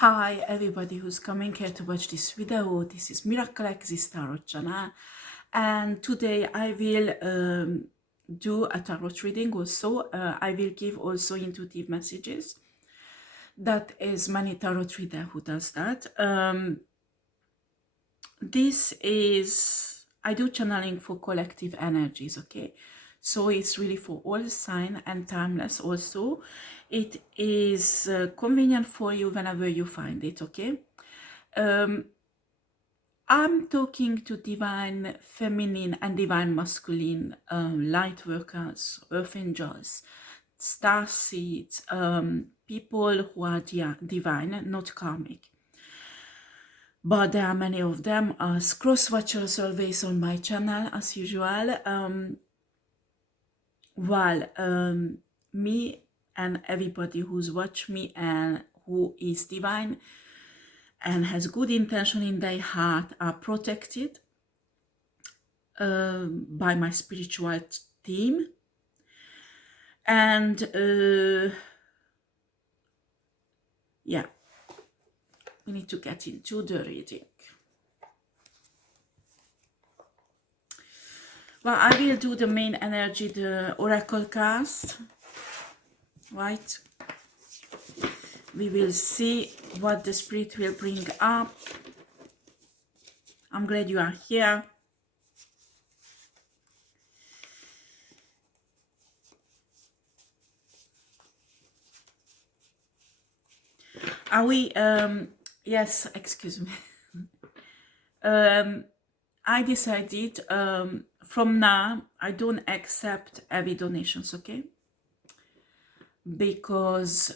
Hi everybody who's coming here to watch this video. This is Miraclexistetarot channel, and today I will do a tarot reading also. I will give also intuitive messages. That is many tarot reader who does that. This is, I do channeling for collective energies, okay? So it's really for all sign and timeless also. It is convenient for you whenever you find it, okay? I'm talking to divine feminine and divine masculine light workers, earth angels, star seeds, people who are divine, not karmic. But there are many of them as cross-watchers always on my channel as usual. Me and everybody who's watched me and who is divine and has good intention in their heart are protected by my spiritual team. And yeah, we need to get into the reading. Well, I will do the main energy, the oracle cast, right? We will see what the spirit will bring up. I'm glad you are here. Are we, yes, excuse me. I decided from now I don't accept heavy donations, okay? Because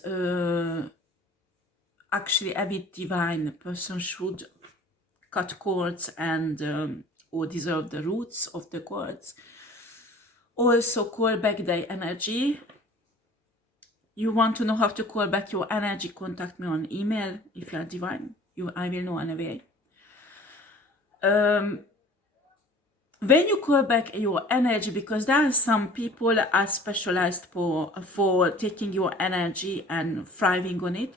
actually every divine person should cut cords and or dissolve the roots of the cords. Also call back their energy. You want to know how to call back your energy, contact me on email if you are divine. I will know anyway. When you call back your energy, because there are some people are specialized for taking your energy and thriving on it,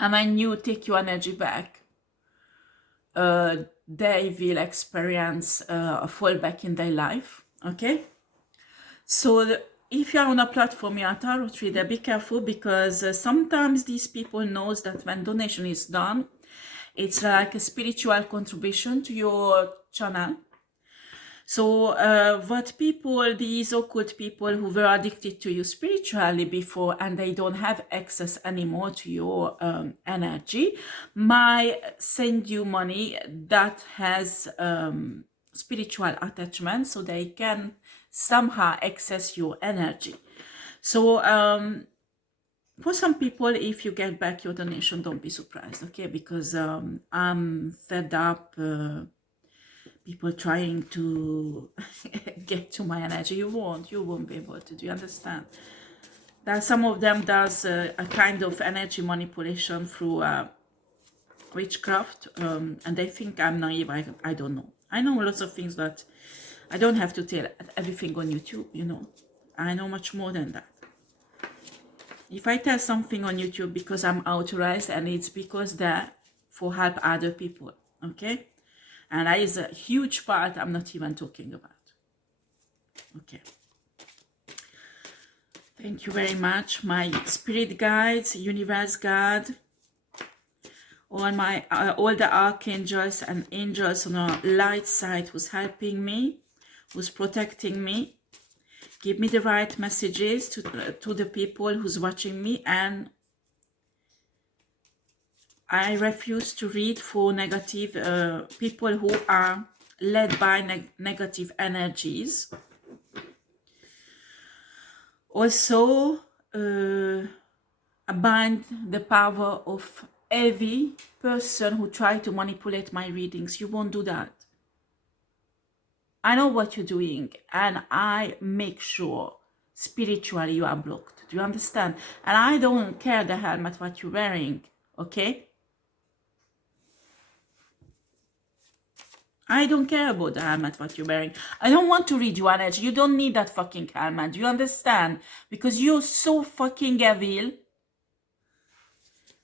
and when you take your energy back, they will experience a fallback in their life, okay? So if you're on a platform, you're a tarot reader, be careful, because sometimes these people knows that when donation is done, it's like a spiritual contribution to your channel. So what people, these occult people who were addicted to you spiritually before and they don't have access anymore to your energy, might send you money that has spiritual attachment so they can somehow access your energy. So for some people, if you get back your donation, don't be surprised, okay? Because I'm fed up people trying to get to my energy. You won't be able to. Do you understand? That some of them does a kind of energy manipulation through witchcraft, and they think I'm naive. I don't know. I know lots of things that I don't have to tell everything on YouTube, you know. I know much more than that. If I tell something on YouTube because I'm authorized, and it's because that for help other people, okay? And that is a huge part I'm not even talking about. Okay. Thank you very much, my spirit guides, universe God, all the archangels and angels on our light side who's helping me, who's protecting me. Give me the right messages to the people who's watching me, and I refuse to read for negative people who are led by negative energies. Also, bind the power of every person who try to manipulate my readings. You won't do that. I know what you're doing, and I make sure spiritually you are blocked. Do you understand? And I don't care the helmet what you're wearing, okay? I don't care about the helmet what you're wearing. I don't want to read your energy. You don't need that fucking helmet. Do you understand? Because you're so fucking evil.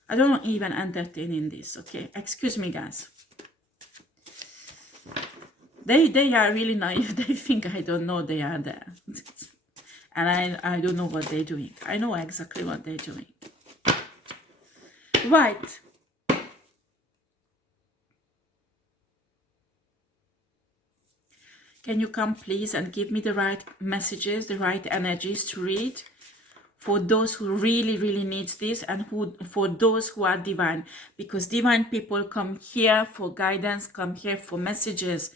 I don't even entertain in this, okay? Excuse me, guys. They are really naive. They think I don't know they are there. And I don't know what they're doing. I know exactly what they're doing. Right. Can you come please and give me the right messages, the right energies to read for those who really, really needs this, and who for those who are divine, because divine people come here for guidance, come here for messages.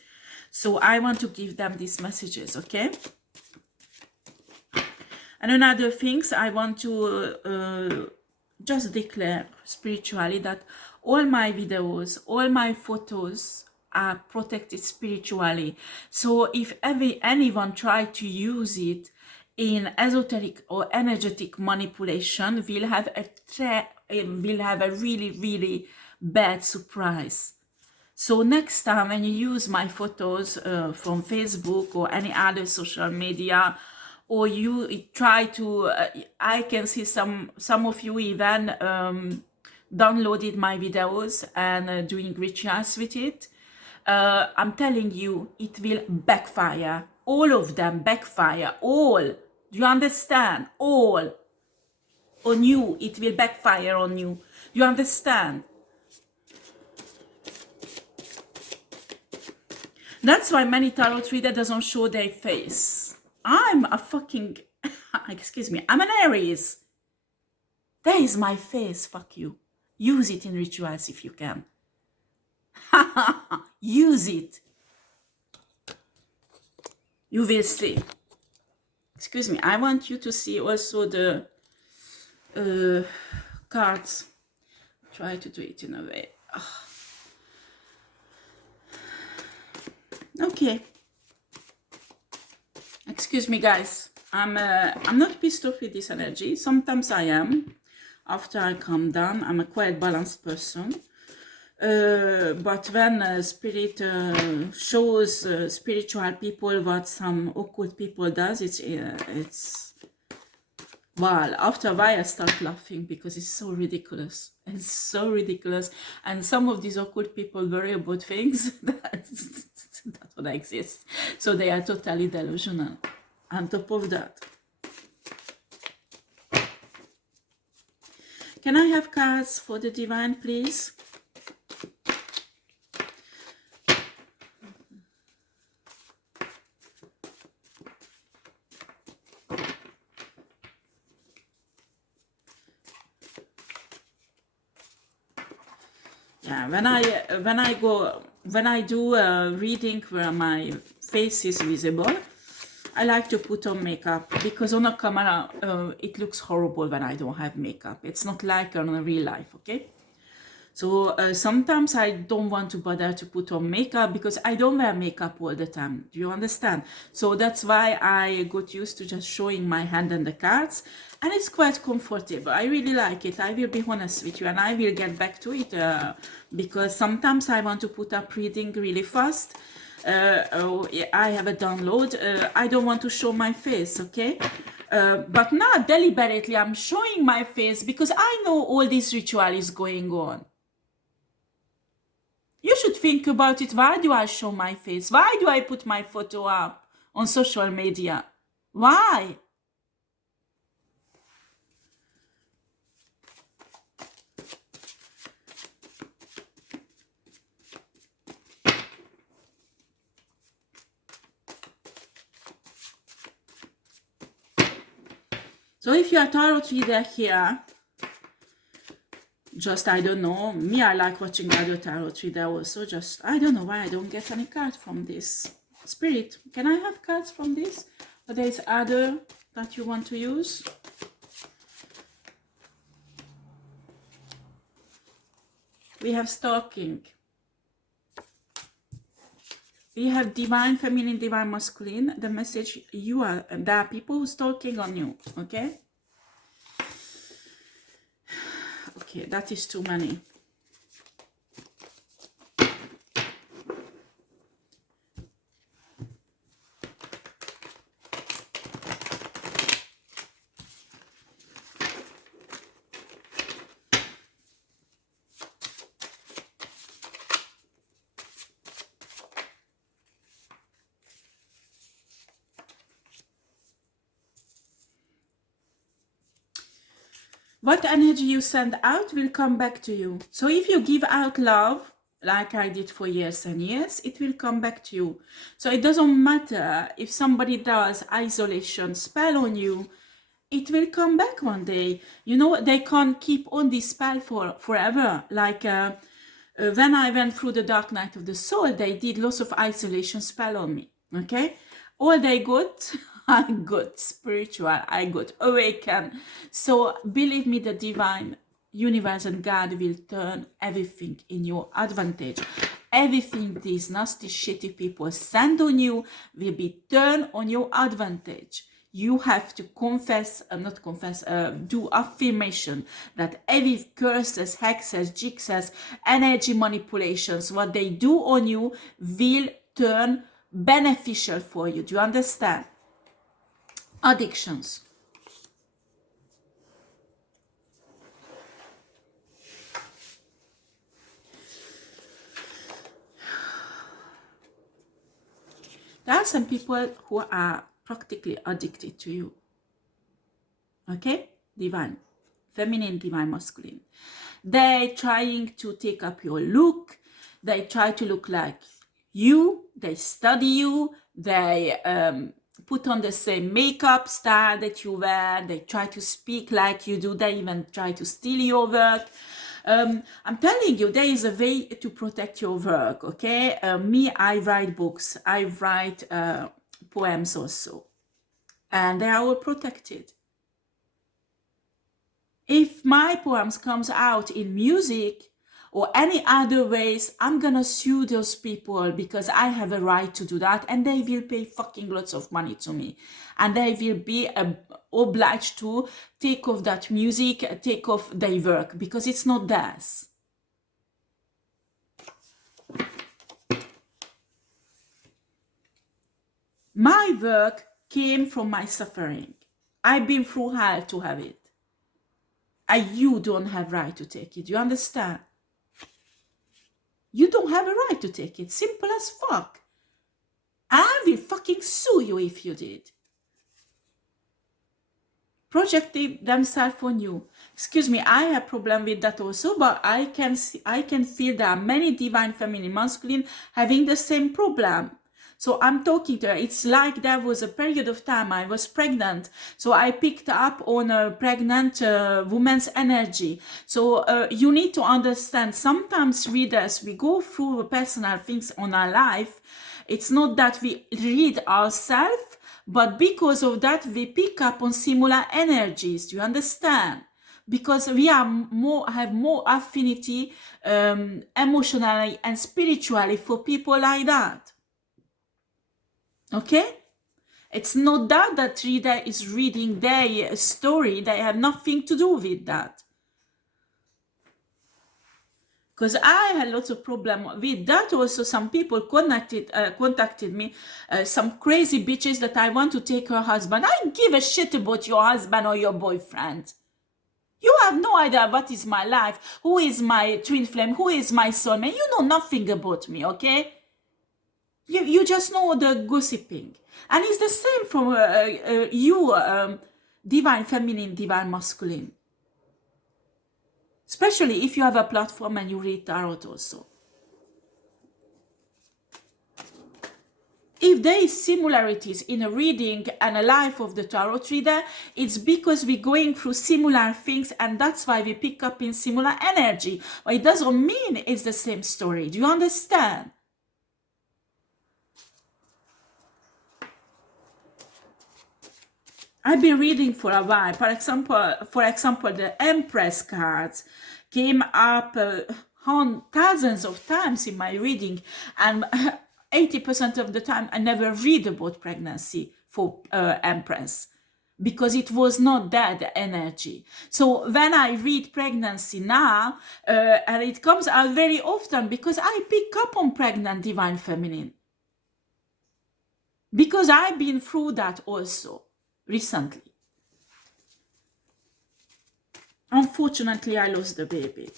So I want to give them these messages, okay? And another things I want to just declare spiritually that all my videos, all my photos are protected spiritually. So if anyone try to use it in esoteric or energetic manipulation, we'll have a really, really bad surprise. So next time when you use my photos from Facebook or any other social media, or you try to, I can see some of you even downloaded my videos and doing rituals with it. I'm telling you, it will backfire. All of them backfire. All. Do you understand? All. On you. It will backfire on you. Do you understand? That's why many tarot readers doesn't show their face. I'm a fucking, excuse me, I'm an Aries. There is my face, fuck you. Use it in rituals if you can. Use it. You will see. Excuse me, I want you to see also the cards. Try to do it in a way. Okay. Excuse me, guys. I'm not pissed off with this energy. Sometimes I am. After I calm down, I'm a quite balanced person. But when spirit shows spiritual people what some occult people does, it's well, after a while I start laughing because it's so ridiculous. It's so ridiculous. And some of these occult people worry about things that don't exist. So they are totally delusional. On top of that, can I have cards for the divine, please? Yeah, when I do a reading where my face is visible, I like to put on makeup, because on a camera it looks horrible when I don't have makeup. It's not like on a real life, okay? So sometimes I don't want to bother to put on makeup because I don't wear makeup all the time. Do you understand? So that's why I got used to just showing my hand and the cards, and it's quite comfortable. I really like it. I will be honest with you, and I will get back to it because sometimes I want to put up reading really fast. I have a download. I don't want to show my face, okay? But not deliberately. I'm showing my face because I know all this ritual is going on. You should think about it. Why do I show my face? Why do I put my photo up on social media? Why? So if you are a tarot reader here, just, I don't know, me, I like watching other tarot reader also, just, I don't know why I don't get any card from this. Spirit, can I have cards from this? Or there is other that you want to use? We have stalking. We have divine feminine, divine masculine. The message, you are, there are people who stalking on you, okay? Okay, that is too many. What energy you send out will come back to you. So if you give out love, like I did for years and years, it will come back to you. So it doesn't matter if somebody does isolation spell on you, it will come back one day. You know, they can't keep on this spell for forever. Like when I went through the dark night of the soul, they did lots of isolation spell on me. Okay, all they got, I got spiritual, I got awakened. So believe me, the divine universe and God will turn everything in your advantage. Everything these nasty, shitty people send on you will be turned on your advantage. You have to confess, not confess, do affirmation that every curses, hexes, jixes, energy manipulations, what they do on you will turn beneficial for you. Do you understand? Addictions. There are some people who are practically addicted to you. Okay? Divine. Feminine, divine, masculine. They're trying to take up your look. They try to look like you. They study you. They put on the same makeup style that you wear. They try to speak like you do. They even try to steal your work. I'm telling you, there is a way to protect your work, okay? Me, I write books. I write poems also. And they are all protected. If my poems comes out in music or any other ways, I'm gonna sue those people because I have a right to do that, and they will pay fucking lots of money to me, and they will be obliged to take off that music, take off their work, because it's not theirs. My work came from my suffering. I've been through hell to have it. And you don't have right to take it. You understand? You don't have a right to take it. Simple as fuck. I will fucking sue you if you did. Projecting themselves on you. Excuse me, I have problem with that also, but I can feel there are many divine feminine masculine having the same problem. So I'm talking to her. It's like there was a period of time I was pregnant. So I picked up on a pregnant woman's energy. So you need to understand, sometimes readers, we go through personal things on our life. It's not that we read ourselves, but because of that, we pick up on similar energies. Do you understand? Because we have more affinity emotionally and spiritually for people like that. Okay? It's not that reader is reading their story. They have nothing to do with that. Because I had lots of problem with that also. Some people contacted me, some crazy bitches that I want to take her husband. I don't give a shit about your husband or your boyfriend. You have no idea what is my life, who is my twin flame, who is my soulmate. You know nothing about me, okay? You just know the gossiping. And it's the same from you, divine feminine, divine masculine. Especially if you have a platform and you read tarot also. If there is similarities in a reading and a life of the tarot reader, it's because we're going through similar things, and that's why we pick up in similar energy. But it doesn't mean it's the same story. Do you understand? I've been reading for a while. For example, the Empress cards came up thousands of times in my reading, and 80% of the time I never read about pregnancy for Empress, because it was not that the energy. So when I read pregnancy now, and it comes out very often because I pick up on pregnant divine feminine, because I've been through that also recently. Unfortunately, I lost the baby,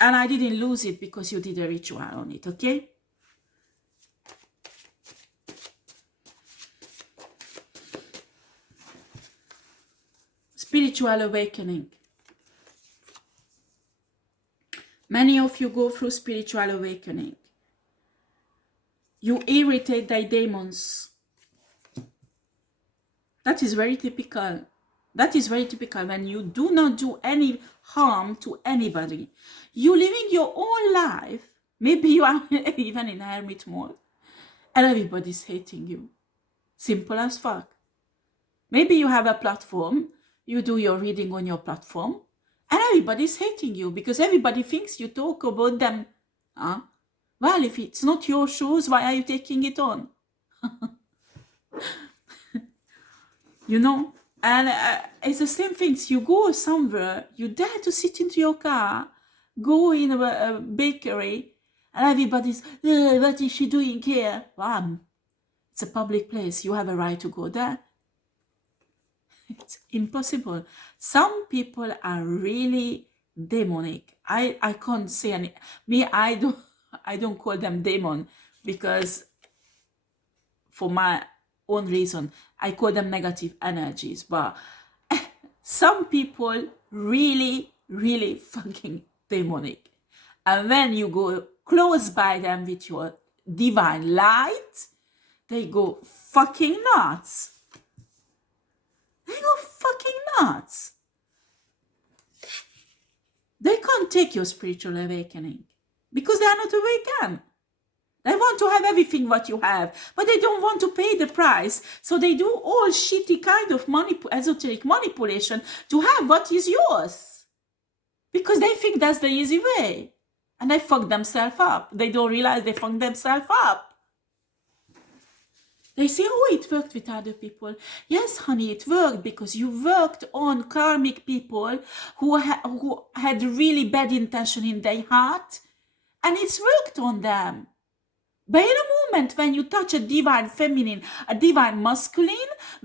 and I didn't lose it because you did a ritual on it, okay? Spiritual awakening. Many of you go through spiritual awakening. You irritate thy demons. That is very typical. That is very typical when you do not do any harm to anybody. You living your own life. Maybe you are even in hermit mode and everybody's hating you. Simple as fuck. Maybe you have a platform, you do your reading on your platform, and everybody's hating you because everybody thinks you talk about them. Huh? Well, if it's not your shoes, why are you taking it on? You know? And it's the same things. You go somewhere, you dare to sit into your car, go in a bakery, and everybody's, what is she doing here? It's a public place. You have a right to go there. It's impossible. Some people are really demonic. I can't say any. Me, I don't call them demon because for my own reason, I call them negative energies. But some people really, really fucking demonic. And when you go close by them with your divine light, they go fucking nuts. They go fucking nuts. They can't take your spiritual awakening because they are not awakened. They want to have everything what you have, but they don't want to pay the price. So they do all shitty kind of esoteric manipulation to have what is yours. Because they think that's the easy way. And they fuck themselves up. They don't realize they fuck themselves up. They say, oh, it worked with other people. Yes, honey, it worked because you worked on karmic people who had really bad intention in their heart, and it's worked on them. But in a moment when you touch a divine feminine, a divine masculine,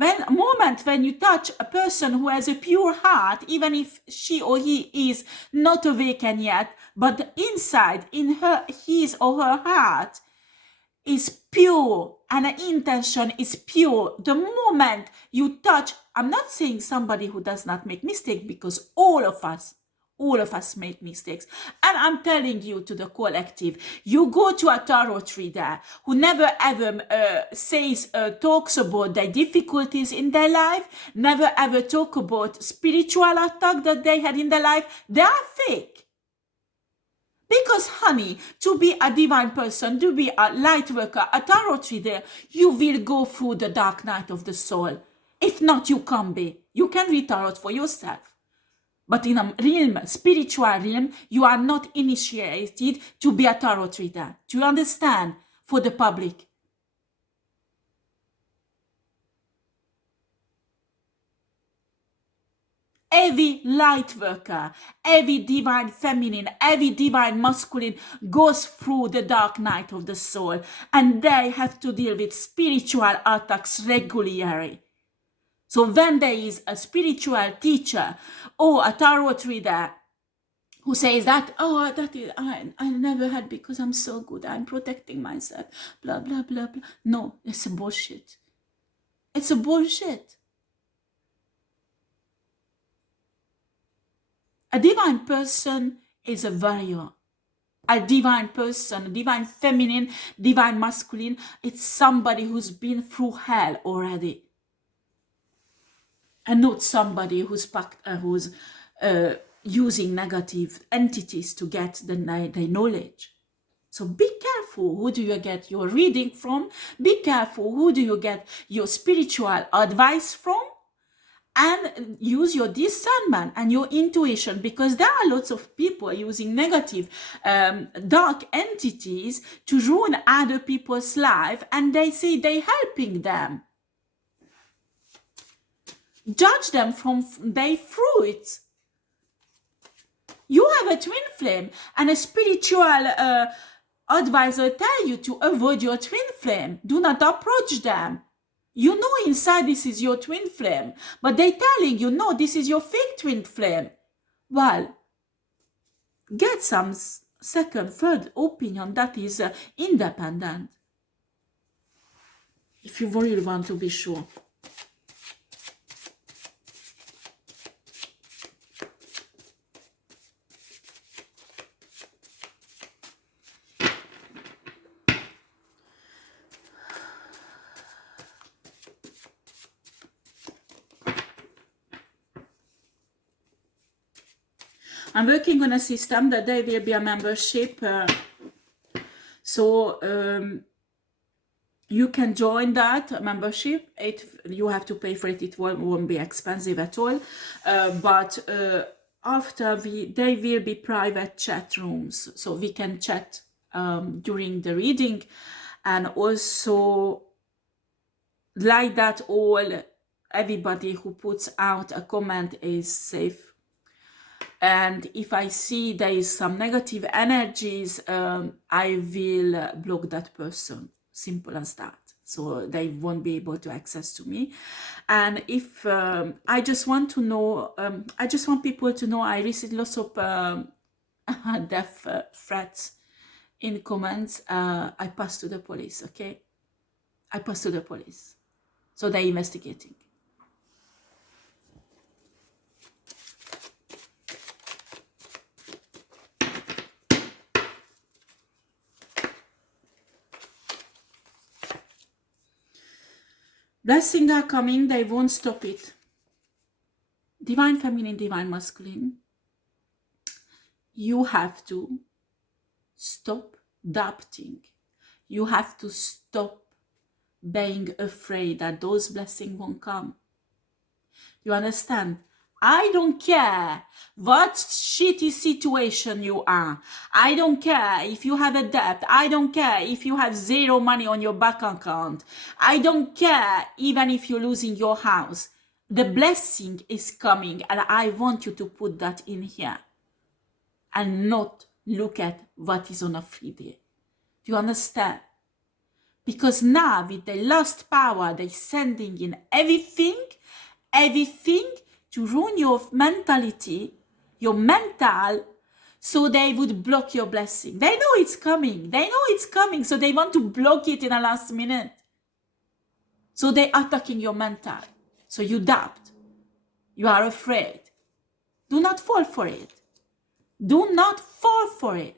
a moment when you touch a person who has a pure heart, even if she or he is not awakened yet, but inside, in his or her heart, is pure and the intention is pure. The moment you touch, I'm not saying somebody who does not make mistakes, because all of us make mistakes. And I'm telling you, to the collective, you go to a tarot reader who never ever talks about their difficulties in their life, never ever talk about spiritual attack that they had in their life. They are fake. Because, honey, to be a divine person, to be a light worker, a tarot reader, you will go through the dark night of the soul. If not, you can't be. You can read tarot for yourself. But in a realm, spiritual realm, you are not initiated to be a tarot reader. Do you understand? For the public. Every light worker, every divine feminine, every divine masculine goes through the dark night of the soul, and they have to deal with spiritual attacks regularly. So when there is a spiritual teacher or a tarot reader who says that, oh, that is, I never had because I'm so good, I'm protecting myself, blah, blah, blah, blah. No, it's a bullshit. It's a bullshit. A divine person is a warrior. A divine person, a divine feminine, divine masculine, it's somebody who's been through hell already. And not somebody who's using negative entities to get the knowledge. So be careful who do you get your reading from. Be careful who do you get your spiritual advice from. And use your discernment and your intuition, because there are lots of people using negative, dark entities to ruin other people's life, and they say they're helping them. Judge them from their fruits. You have a twin flame, and a spiritual advisor tell you to avoid your twin flame. Do not approach them. You know inside this is your twin flame, but they're telling you, no, this is your fake twin flame. Well, get some second, third opinion that is independent, if you really want to be sure. I'm working on a system that there will be a membership. You can join that membership. You have to pay for it. It won't be expensive at all. But after there will be private chat rooms, so we can chat during the reading, and also like that, everybody who puts out a comment is safe. And if I see there is some negative energies, I will block that person. Simple as that. So they won't be able to access to me. And if I just want to know, I just want people to know, I received lots of death threats in comments. I pass to the police, okay? I pass to the police. So they're investigating. Blessings are coming, they won't stop it. Divine feminine, divine masculine. You have to stop doubting. You have to stop being afraid that those blessings won't come. You understand? I don't care what shitty situation you are. I don't care if you have a debt. I don't care if you have zero money on your bank account. I don't care even if you're losing your house. The blessing is coming, and I want you to put that in here and not look at what is on a free day. Do you understand? Because now with the lost power, they're sending in everything to ruin your mentality, your mental, so they would block your blessing. They know it's coming. They know it's coming, so they want to block it in the last minute. So they're attacking your mental. So you doubt. You are afraid. Do not fall for it. Do not fall for it.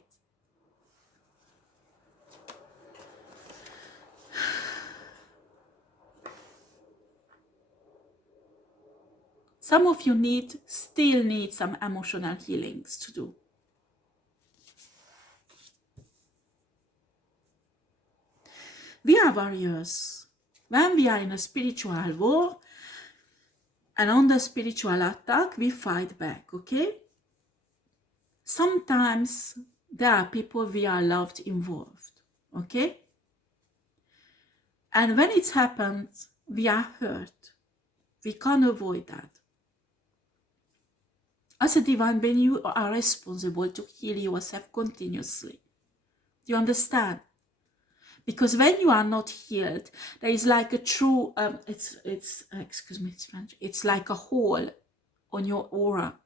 Some of you still need some emotional healings to do. We are warriors. When we are in a spiritual war and under spiritual attack, we fight back, okay? Sometimes there are people we are loved involved, okay? And when it happens, we are hurt. We can't avoid that. As a divine being, you are responsible to heal yourself continuously. Do you understand? Because when you are not healed, there is like a true, excuse me, it's French. It's like a hole on your aura.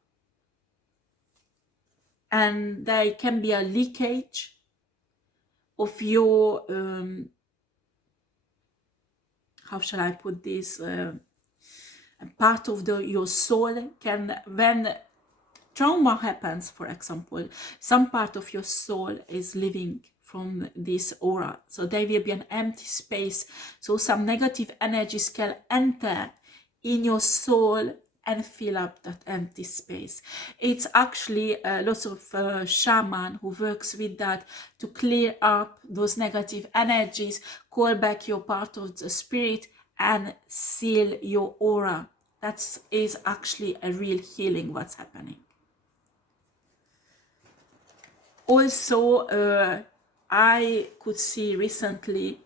And there can be a leakage of your, how shall I put this? Part of your soul can, when trauma happens, for example, some part of your soul is living from this aura. So there will be an empty space. So some negative energies can enter in your soul and fill up that empty space. It's actually lots of shaman who works with that to clear up those negative energies, call back your part of the spirit and seal your aura. That is actually a real healing what's happening. Also, I could see recently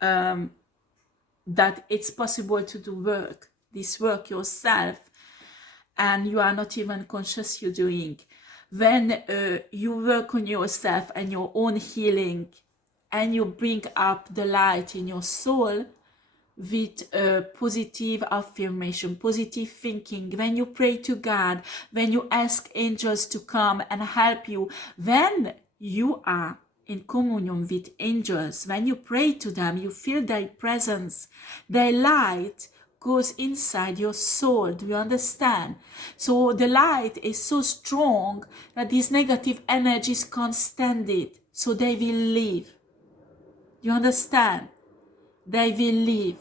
that it's possible to do this work yourself, and you are not even conscious you're doing. When you work on yourself and your own healing, and you bring up the light in your soul with positive affirmation, positive thinking, when you pray to God, when you ask angels to come and help you, when you are in communion with angels, when you pray to them, you feel their presence, their light goes inside your soul. Do you understand? So the light is so strong that these negative energies can't stand it, so they will leave. You understand? They will leave.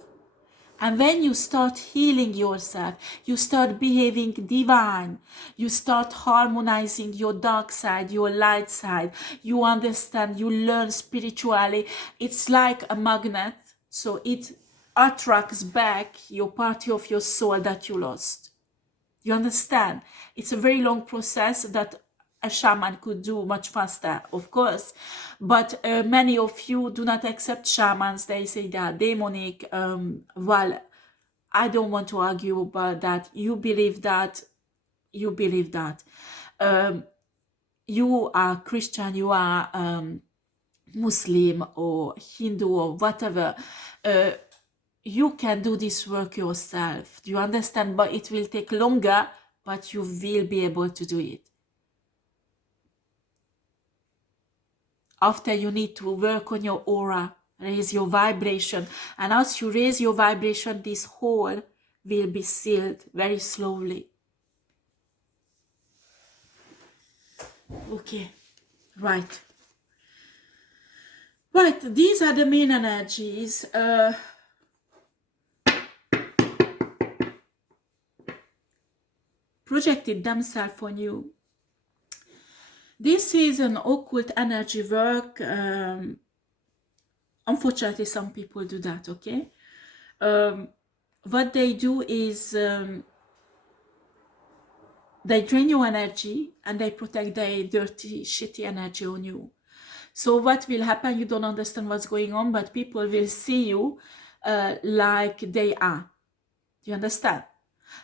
And when you start healing yourself, you start behaving divine, you start harmonizing your dark side, your light side, you understand, you learn spiritually. It's like a magnet, so it attracts back your party of your soul that you lost. You understand? It's a very long process that a shaman could do much faster, of course. But many of you do not accept shamans. They say they are demonic. Well, I don't want to argue about that. You believe that. You believe that. You are Christian, you are Muslim or Hindu or whatever. You can do this work yourself. Do you understand? But it will take longer, but you will be able to do it. After, you need to work on your aura, raise your vibration. And as you raise your vibration, this hole will be sealed very slowly. Okay, right. Right, these are the main energies. Projected themselves on you. This is an occult energy work. Unfortunately, some people do that, okay? What they do is they drain your energy and they protect their dirty, shitty energy on you. So what will happen, you don't understand what's going on, but people will see you like they are. Do you understand?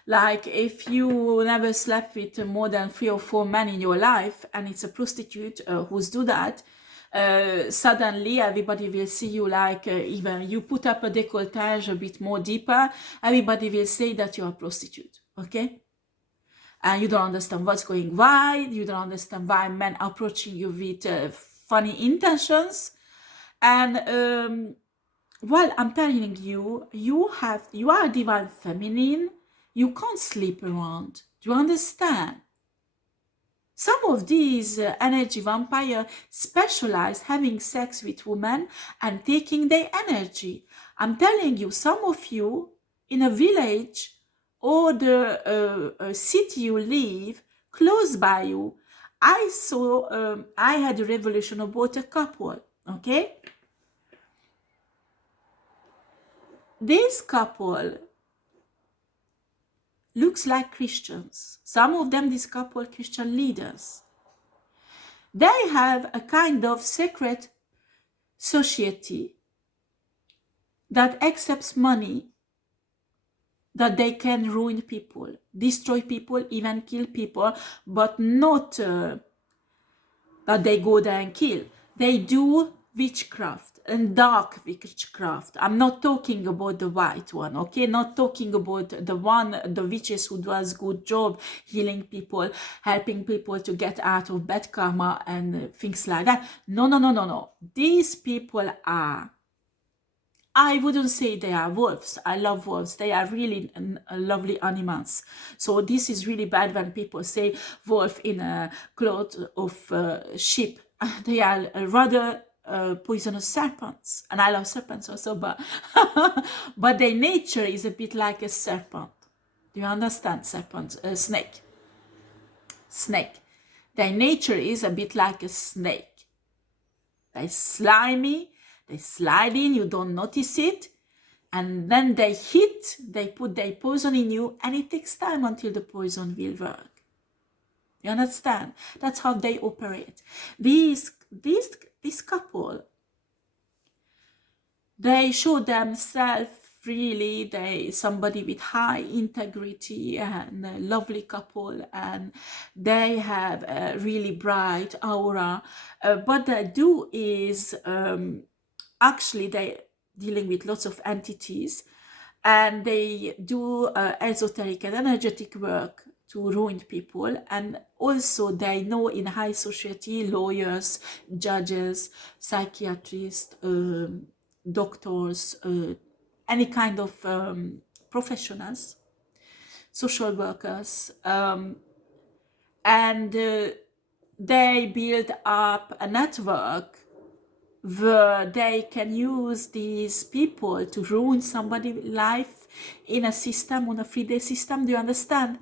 Like if you never slept with more than 3 or 4 men in your life, and it's a prostitute who's do that, suddenly everybody will see you like, even you put up a décolletage a bit more deeper, everybody will say that you're a prostitute, okay? And you don't understand what's going why, you don't understand why men are approaching you with funny intentions. And well, I'm telling you, you are divine feminine. You can't sleep around. Do you understand? Some of these energy vampires specialize having sex with women and taking their energy. I'm telling you, some of you in a village or the city you live, close by you, I saw, I had a revelation about a couple, okay? This couple looks like Christians. Some of them, this couple, Christian leaders. They have a kind of secret society that accepts money, that they can ruin people, destroy people, even kill people, but not that they go there and kill. They do witchcraft and dark witchcraft. I'm not talking about the white one, okay? Not talking about the witches who does good job healing people, helping people to get out of bad karma and things like that. No. These people are, I wouldn't say they are wolves. I love wolves. They are really lovely animals. So this is really bad when people say wolf in a cloth of sheep. They are rather poisonous serpents. And I love serpents also, but, but their nature is a bit like a serpent. Do you understand? Serpent, snake. Snake. Their nature is a bit like a snake. They're slimy. They slide in, you don't notice it, and then they hit, they put their poison in you, and it takes time until the poison will work. You understand? That's how they operate. This couple, they show themselves really, they somebody with high integrity and a lovely couple, and they have a really bright aura. What they do is actually they dealing with lots of entities, and they do esoteric and energetic work to ruin people. And also they know in high society, lawyers, judges, psychiatrists, doctors, any kind of professionals, social workers, and they build up a network where they can use these people to ruin somebody's life in a system, on a 3-day system. Do you understand?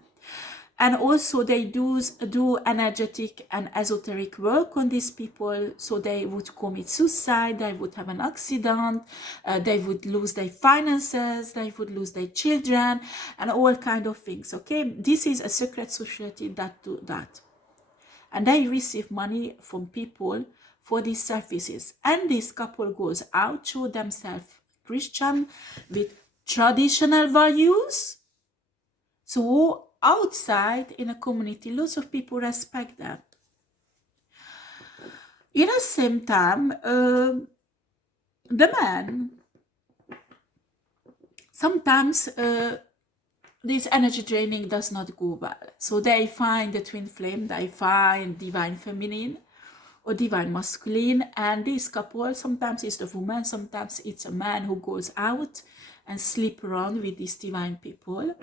And also they do energetic and esoteric work on these people, so they would commit suicide, they would have an accident, they would lose their finances, they would lose their children, and all kind of things. Okay, this is a secret society that do that, and they receive money from people for these services. And this couple goes out, show themselves Christian with traditional values. So outside in a community, lots of people respect them. In the same time, the man, sometimes this energy draining does not go well. So they find the twin flame, they find divine feminine or divine masculine, and this couple, sometimes it's the woman, sometimes it's a man who goes out and sleep around with these divine people.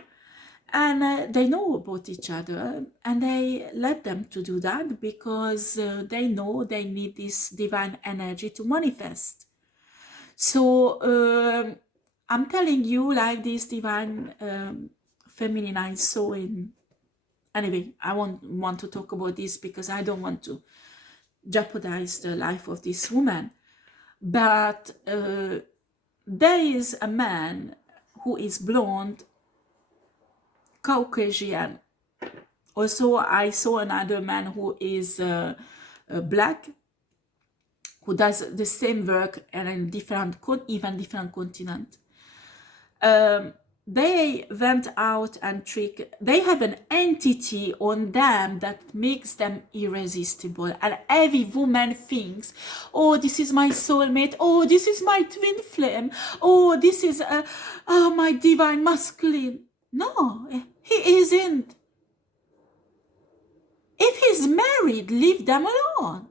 And they know about each other, and they let them to do that because they know they need this divine energy to manifest. So I'm telling you, like this divine feminine I saw in... Anyway, I won't want to talk about this because I don't want to jeopardize the life of this woman. But there is a man who is blonde, Caucasian. Also, I saw another man who is black, who does the same work and in different continent. They went out and trick. They have an entity on them that makes them irresistible. And every woman thinks, oh, this is my soulmate. Oh, this is my twin flame. Oh, this is my divine masculine. No, he isn't. If he's married, leave them alone.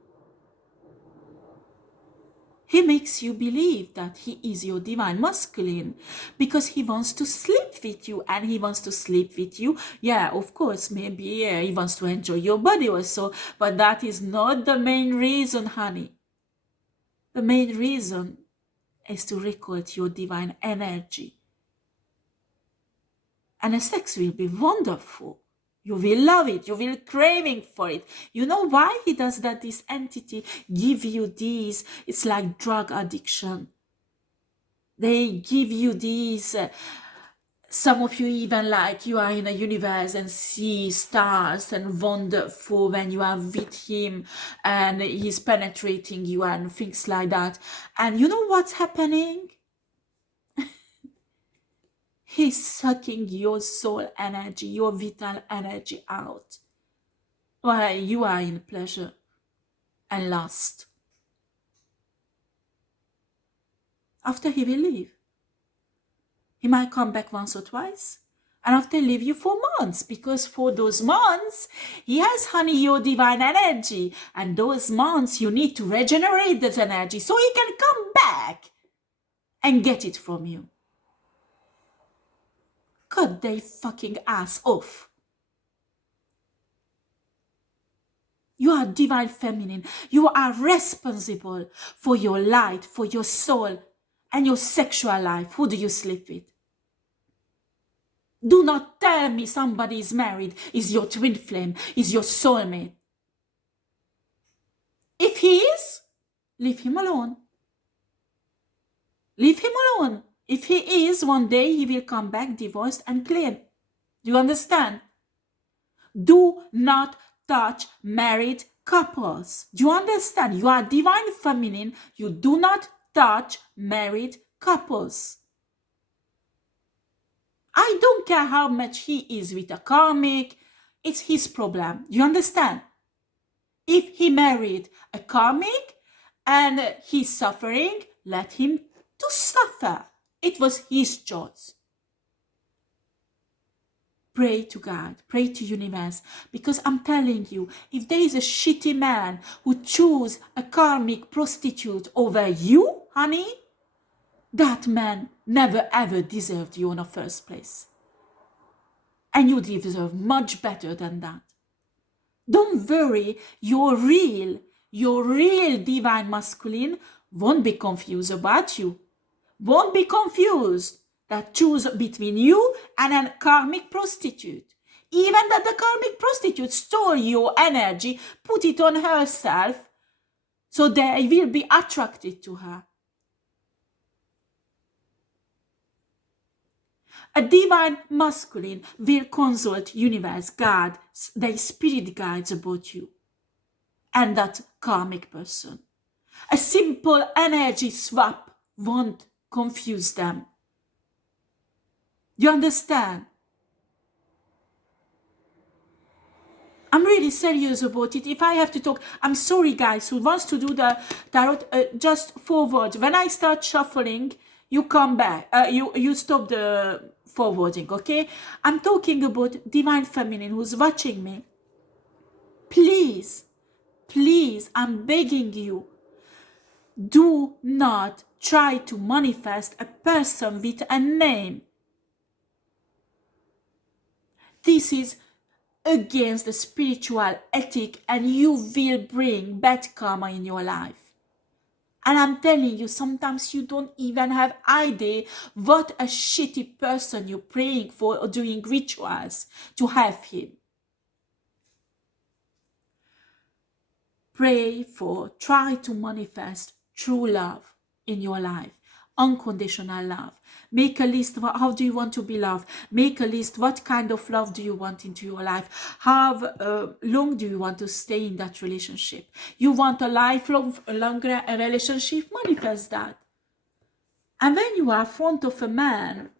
He makes you believe that he is your divine masculine because he wants to sleep with you, and he wants to sleep with you. Yeah, of course, maybe he wants to enjoy your body also, but that is not the main reason, honey. The main reason is to recruit your divine energy. And the sex will be wonderful. You will love it. You will craving for it. You know why he does that? This entity give you these. It's like drug addiction. They give you these. Some of you even like you are in a universe and see stars and wonderful when you are with him and he's penetrating you and things like that. And you know what's happening? He's sucking your soul energy, your vital energy out, while you are in pleasure and lust. After he will leave. He might come back once or twice, and after leave you for months, because for those months, he has, honey, your divine energy, and those months you need to regenerate that energy so he can come back and get it from you. Cut their fucking ass off. You are divine feminine. You are responsible for your light, for your soul, and your sexual life. Who do you sleep with? Do not tell me somebody is married, is your twin flame, is your soulmate. If he is, leave him alone. Leave him alone. If he is, one day he will come back divorced and clean. Do you understand? Do not touch married couples. Do you understand? You are divine feminine. You do not touch married couples. I don't care how much he is with a karmic. It's his problem. Do you understand? If he married a karmic and he's suffering, let him to suffer. It was his choice. Pray to God, pray to universe, because I'm telling you, if there is a shitty man who choose a karmic prostitute over you, honey, that man never ever deserved you in the first place. And you deserve much better than that. Don't worry, your real divine masculine won't be confused about you. Won't be confused that choose between you and a karmic prostitute. Even that the karmic prostitute store your energy, put it on herself, so they will be attracted to her. A divine masculine will consult universe, God, their spirit guides about you and that karmic person. A simple energy swap won't confuse them. You understand? I'm really serious about it. If I have to talk, I'm sorry guys, who wants to do the tarot, just forward. When I start shuffling, you come back, you stop the forwarding, okay? I'm talking about divine feminine who's watching me. Please, please, I'm begging you, do not try to manifest a person with a name. This is against the spiritual ethic, and you will bring bad karma in your life. And I'm telling you, sometimes you don't even have idea what a shitty person you're praying for or doing rituals to have him. Pray for, try to manifest true love in your life, unconditional love. Make a list, how do you want to be loved? Make a list, what kind of love do you want into your life? How long do you want to stay in that relationship? You want a lifelong longer relationship? Manifest that. And when you are in front of a man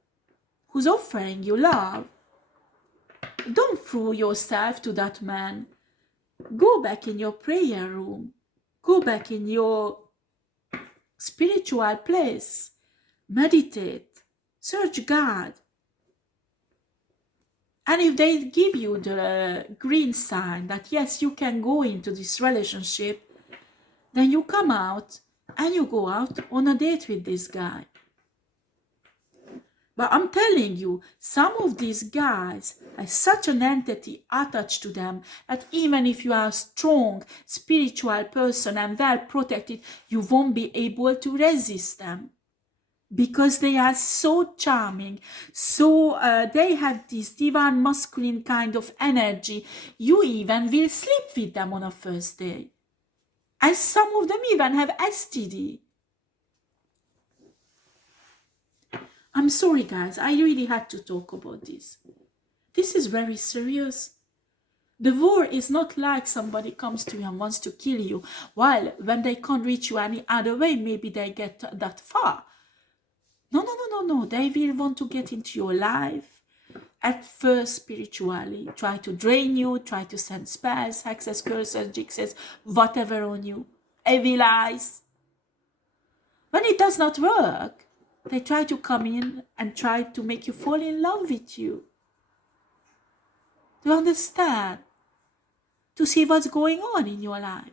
who's offering you love, don't throw yourself to that man. Go back in your prayer room. Go back in your spiritual place. Meditate. Search God. And if they give you the green sign that yes, you can go into this relationship, then you come out and you go out on a date with this guy. But I'm telling you, some of these guys have such an entity attached to them that even if you are a strong spiritual person and well protected, you won't be able to resist them. Because they are so charming, so they have this divine masculine kind of energy. You even will sleep with them on a first day. And some of them even have STD. I'm sorry guys, I really had to talk about this. This is very serious. The war is not like somebody comes to you and wants to kill you, while when they can't reach you any other way, maybe they get that far. No. They will want to get into your life. At first, spiritually, try to drain you, try to send spells, hexes, curses, jinxes, whatever on you. Evil eyes. When it does not work, they try to come in and try to make you fall in love with you. To understand. To see what's going on in your life.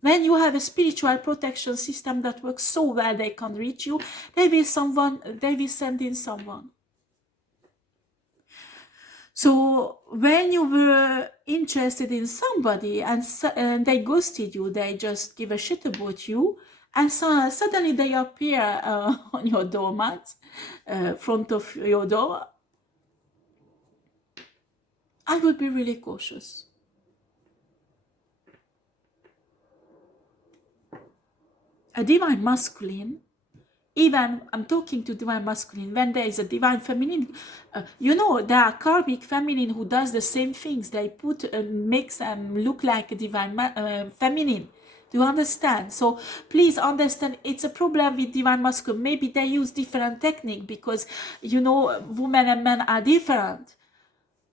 When you have a spiritual protection system that works so well they can't reach you, they will send in someone. So when you were interested in somebody and they ghosted you, they just give a shit about you, and so suddenly they appear on your doormat, front of your door, I would be really cautious. A divine masculine, even I'm talking to divine masculine, when there is a divine feminine, you know, there are karmic feminine who does the same things. They put makes them look like a divine feminine. Do you understand? So please understand, it's a problem with divine masculine. Maybe they use different technique because, you know, women and men are different.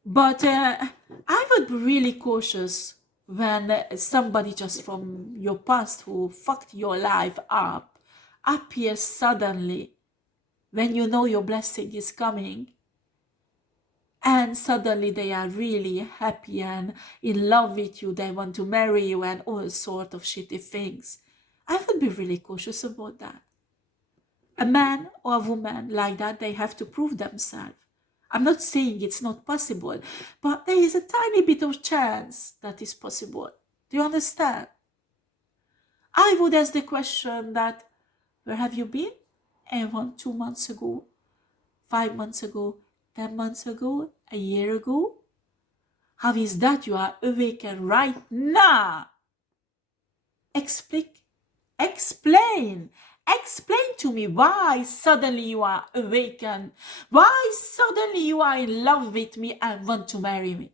But I would be really cautious when somebody just from your past who fucked your life up appears suddenly when you know your blessing is coming, and suddenly they are really happy and in love with you, they want to marry you and all sort of shitty things. I would be really cautious about that. A man or a woman like that, they have to prove themselves. I'm not saying it's not possible, but there is a tiny bit of chance that is possible. Do you understand? I would ask the question that, where have you been? And 2 months ago, 5 months ago, 10 months ago, a year ago? How is that you are awakened right now? Explain to me why suddenly you are awakened, why suddenly you are in love with me and want to marry me.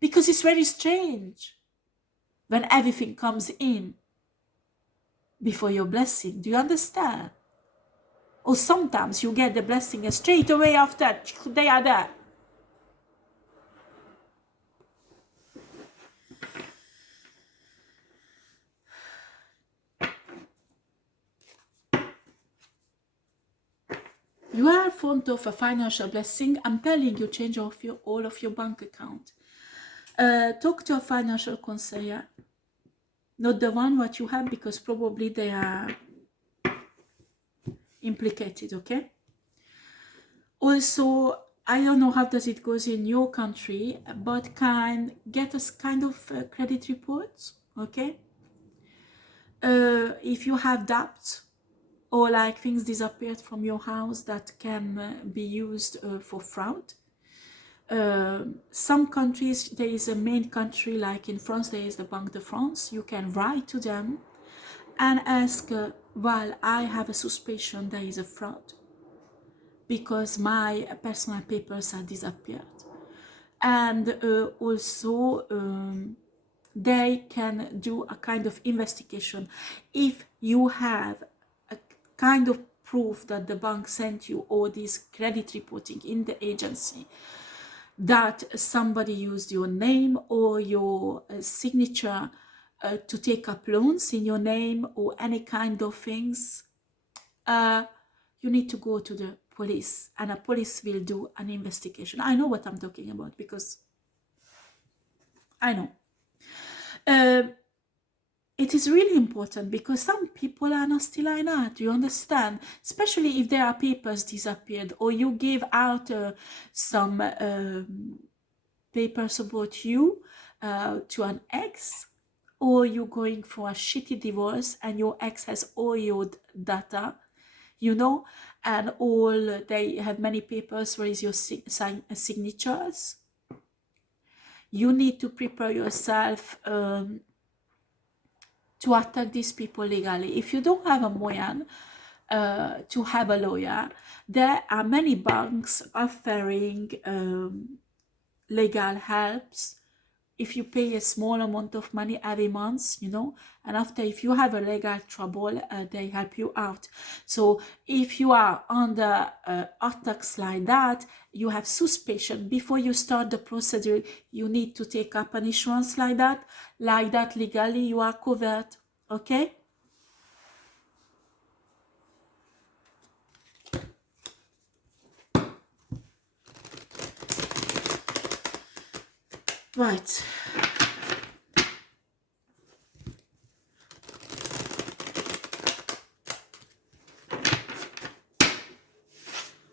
Because it's very strange when everything comes in before your blessing. Do you understand? Or sometimes you get the blessing and straight away after they are there. You are in front of a financial blessing. I'm telling you, change all of your bank account. Talk to a financial conseiller. Not the one what you have, because probably they are implicated, okay? Also, I don't know how does it goes in your country, but can get us kind of credit reports, okay? If you have debts, or like things disappeared from your house that can be used for fraud. Some countries, there is a main country, like in France, there is the Banque de France. You can write to them and ask, well, I have a suspicion there is a fraud because my personal papers are disappeared. And also, they can do a kind of investigation. If you have a kind of proof that the bank sent you all this credit reporting in the agency, that somebody used your name or your signature to take up loans in your name or any kind of things, you need to go to the police, and a police will do an investigation. I know what I'm talking about because I know. It is really important because some people are not still like that. You understand? Especially if their papers disappeared, or you give out some papers about you to an ex, or you're going for a shitty divorce and your ex has all your data, you know, and all they have many papers where is your signatures. You need to prepare yourself to attack these people legally. If you don't have a moyen to have a lawyer, there are many banks offering legal helps if you pay a small amount of money every month, you know, and after, if you have a legal trouble, they help you out. So if you are under attacks like that, you have suspicion, before you start the procedure, you need to take up an insurance like that legally you are covered, okay? Right.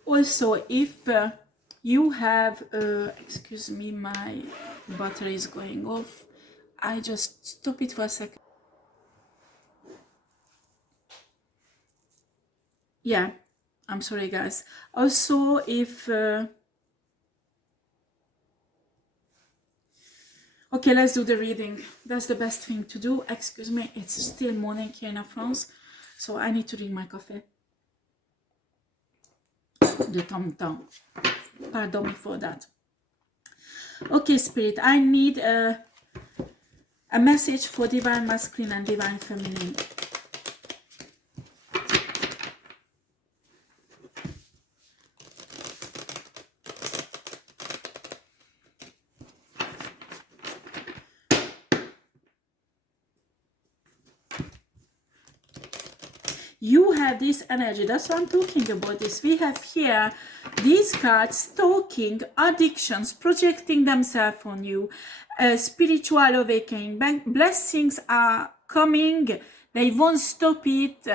Also, if you have, excuse me, my battery is going off. I just stop it for a second. Yeah, I'm sorry, guys. Also, if okay, let's do the reading. That's the best thing to do. Excuse me, it's still morning here in France, so I need to drink my coffee. The tom-tom. Pardon me for that. Okay, Spirit, I need a message for Divine Masculine and Divine Feminine. You have this energy. That's what I'm talking about. This we have here these cards talking addictions, projecting themselves on you, spiritual awakening, blessings are coming, they won't stop it.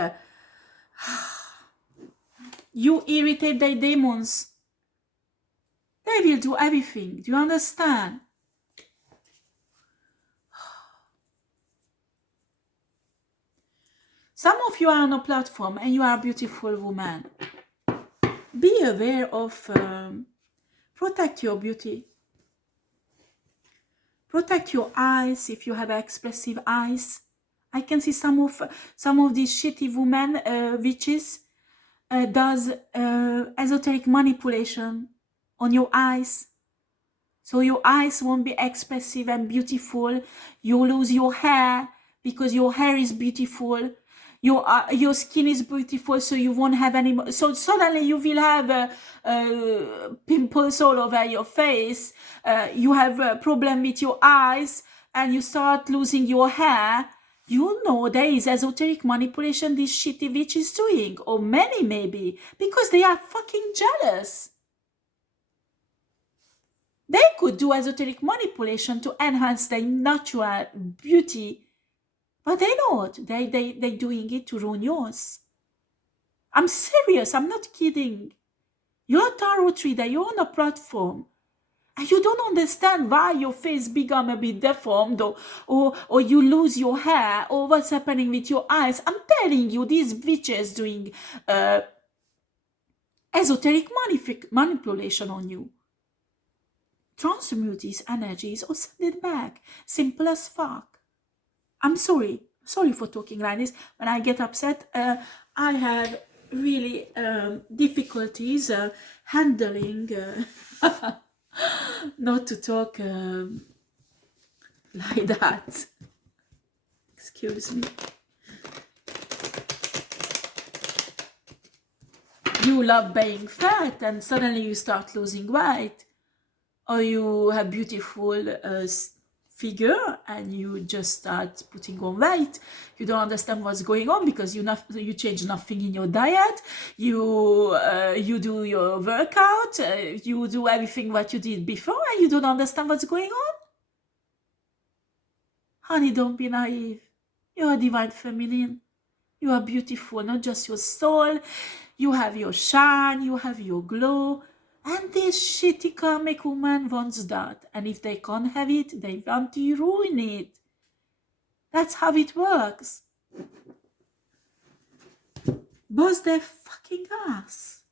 You irritate the demons, they will do everything. Do you understand? Some of you are on a platform and you are a beautiful woman. Be aware of, protect your beauty. Protect your eyes if you have expressive eyes. I can see some of these shitty women, witches, does esoteric manipulation on your eyes. So your eyes won't be expressive and beautiful. You lose your hair because your hair is beautiful. Your skin is beautiful, so you won't have any. So suddenly you will have pimples all over your face. You have a problem with your eyes, and you start losing your hair. You know there is esoteric manipulation this shitty witch is doing, or many maybe, because they are fucking jealous. They could do esoteric manipulation to enhance their natural beauty, but they don't. They're doing it to ruin yours. I'm serious. I'm not kidding. You're a tarot reader. You're on a platform. And you don't understand why your face become a bit deformed, or you lose your hair, or what's happening with your eyes. I'm telling you, these witches doing esoteric manipulation on you. Transmute these energies or send it back. Simple as fuck. I'm sorry for talking like this. When I get upset, I have really difficulties handling not to talk like that. Excuse me. You love being fat and suddenly you start losing weight, or you have beautiful figure and you just start putting on weight. You don't understand what's going on because you change nothing in your diet. You do your workout, you do everything what you did before, and you don't understand what's going on. Honey, don't be naive. You're a divine feminine. You are beautiful, not just your soul. You have your shine, you have your glow. And this shitty karmic woman wants that. And if they can't have it, they want to ruin it. That's how it works. Boss their fucking ass.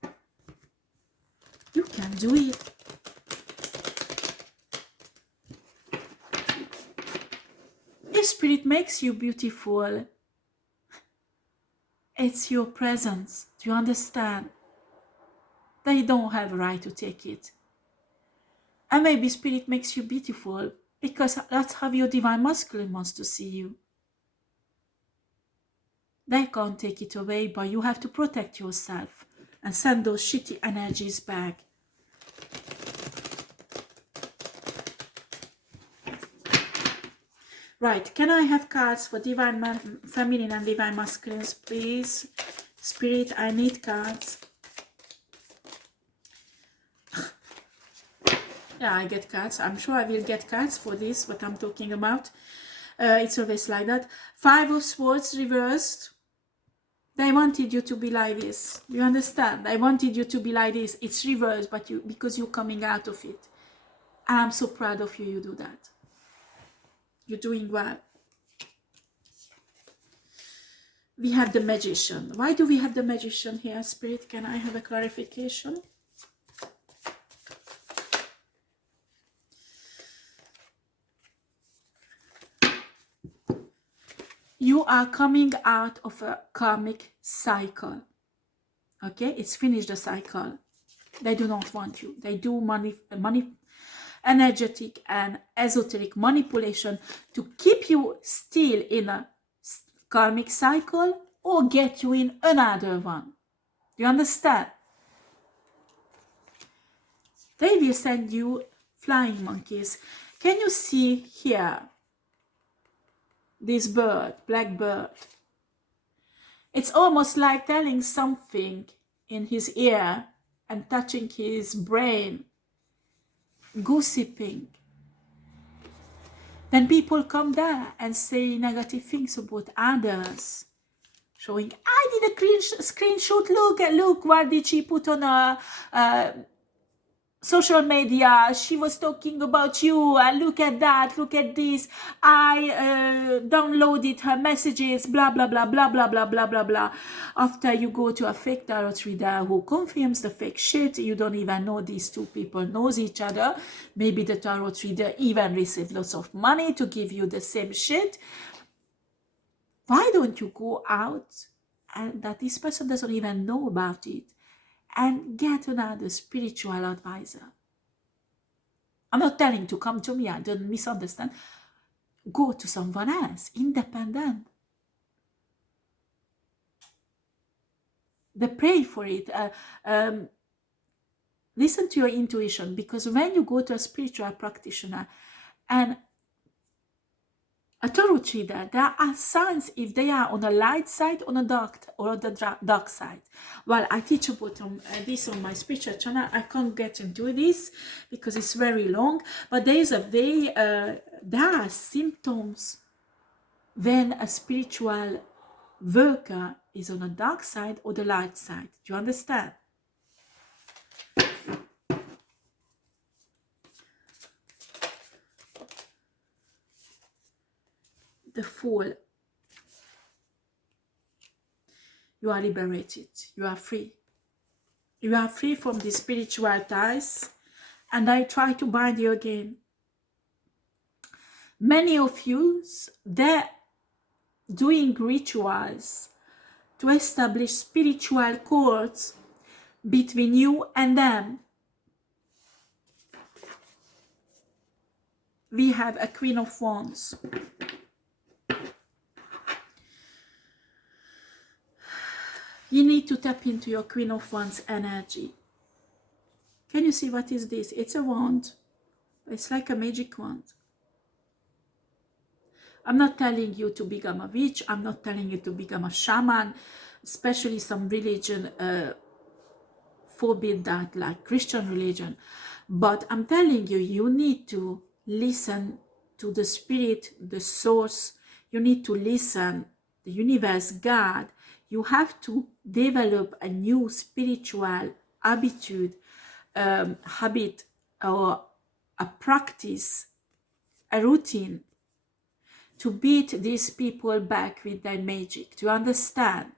You can do it. If spirit makes you beautiful, it's your presence. Do you understand? They don't have a right to take it. And maybe spirit makes you beautiful because that's how your divine masculine wants to see you. They can't take it away, but you have to protect yourself and send those shitty energies back. Right, can I have cards for divine feminine and divine masculines, please? Spirit, I need cards. Yeah, I get cards. I'm sure I will get cards for this, what I'm talking about. It's always like that. 5 of Swords reversed. They wanted you to be like this. You understand? They wanted you to be like this. It's reversed, but because you're coming out of it. And I'm so proud of you, you do that. You're doing well. We have the Magician. Why do we have the Magician here, Spirit? Can I have a clarification? You are coming out of a karmic cycle. Okay? It's finished the cycle. They do not want you. They do energetic and esoteric manipulation to keep you still in a karmic cycle or get you in another one. Do you understand? They will send you flying monkeys. Can you see here this bird, black bird? It's almost like telling something in his ear and touching his brain, gossiping. Then people come there and say negative things about others, showing, I did a screenshot, look what did she put on social media, she was talking about you, and look at that, look at this, I downloaded her messages, blah blah blah blah blah blah blah blah blah. After you go to a fake tarot reader who confirms the fake shit, you don't even know these two people knows each other. Maybe the tarot reader even received lots of money to give you the same shit. Why don't you go out and that this person doesn't even know about it and get another spiritual advisor? I'm not telling to come to me, I don't misunderstand. Go to someone else, independent. They pray for it. Listen to your intuition, because when you go to a spiritual practitioner and a tarot reader, there are signs if they are on the light side, on the dark, or the dark side. Well, I teach about this on my spiritual channel. I can't get into this because it's very long, but there is a way, there are symptoms when a spiritual worker is on the dark side or the light side. Do you understand? The Fool. You are liberated. You are free. You are free from the spiritual ties, and I try to bind you again. Many of you, they're doing rituals to establish spiritual cords between you and them. We have a Queen of Wands. You need to tap into your Queen of Wands energy. Can you see what is this? It's a wand. It's like a magic wand. I'm not telling you to become a witch. I'm not telling you to become a shaman. Especially some religion forbid that, like Christian religion. But I'm telling you, you need to listen to the spirit, the source. You need to listen, the universe, God. You have to develop a new spiritual habit or a practice, a routine to beat these people back with their magic. Do you understand?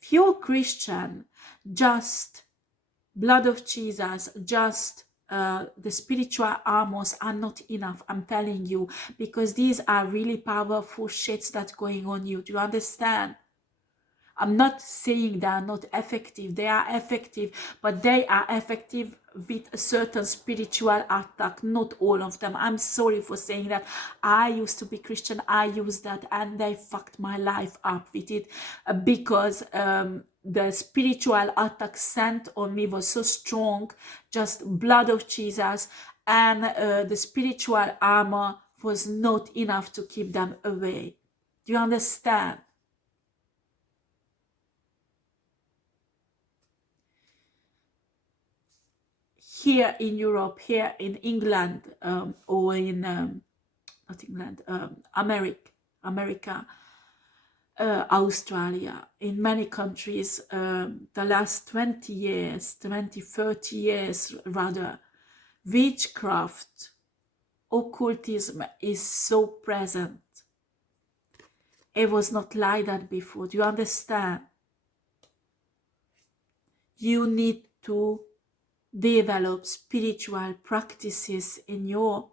If you're Christian, just blood of Jesus, just the spiritual armors are not enough, I'm telling you, because these are really powerful shits that's going on you. Do you understand? I'm not saying they are not effective. They are effective, but they are effective with a certain spiritual attack, not all of them. I'm sorry for saying that. I used to be Christian. I used that, and they fucked my life up with it because the spiritual attack sent on me was so strong, just blood of Jesus, and the spiritual armor was not enough to keep them away. Do you understand? Here in Europe, here in England, or in not England, America, Australia, in many countries, the last 20 years, 20, 30 years rather, witchcraft, occultism is so present. It was not like that before. Do you understand? You need to develop spiritual practices in your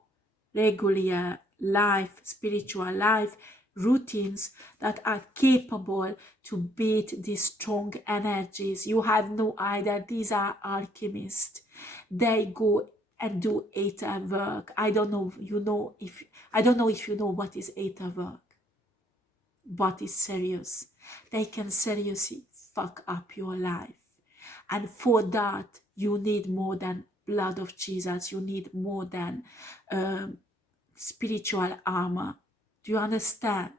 regular life, spiritual life, routines that are capable to beat these strong energies. You have no idea. These are alchemists. They go and do ether work. I don't know if you know what is ether work, but it's serious. They can seriously fuck up your life. And for that, you need more than blood of Jesus. You need more than spiritual armor. Do you understand?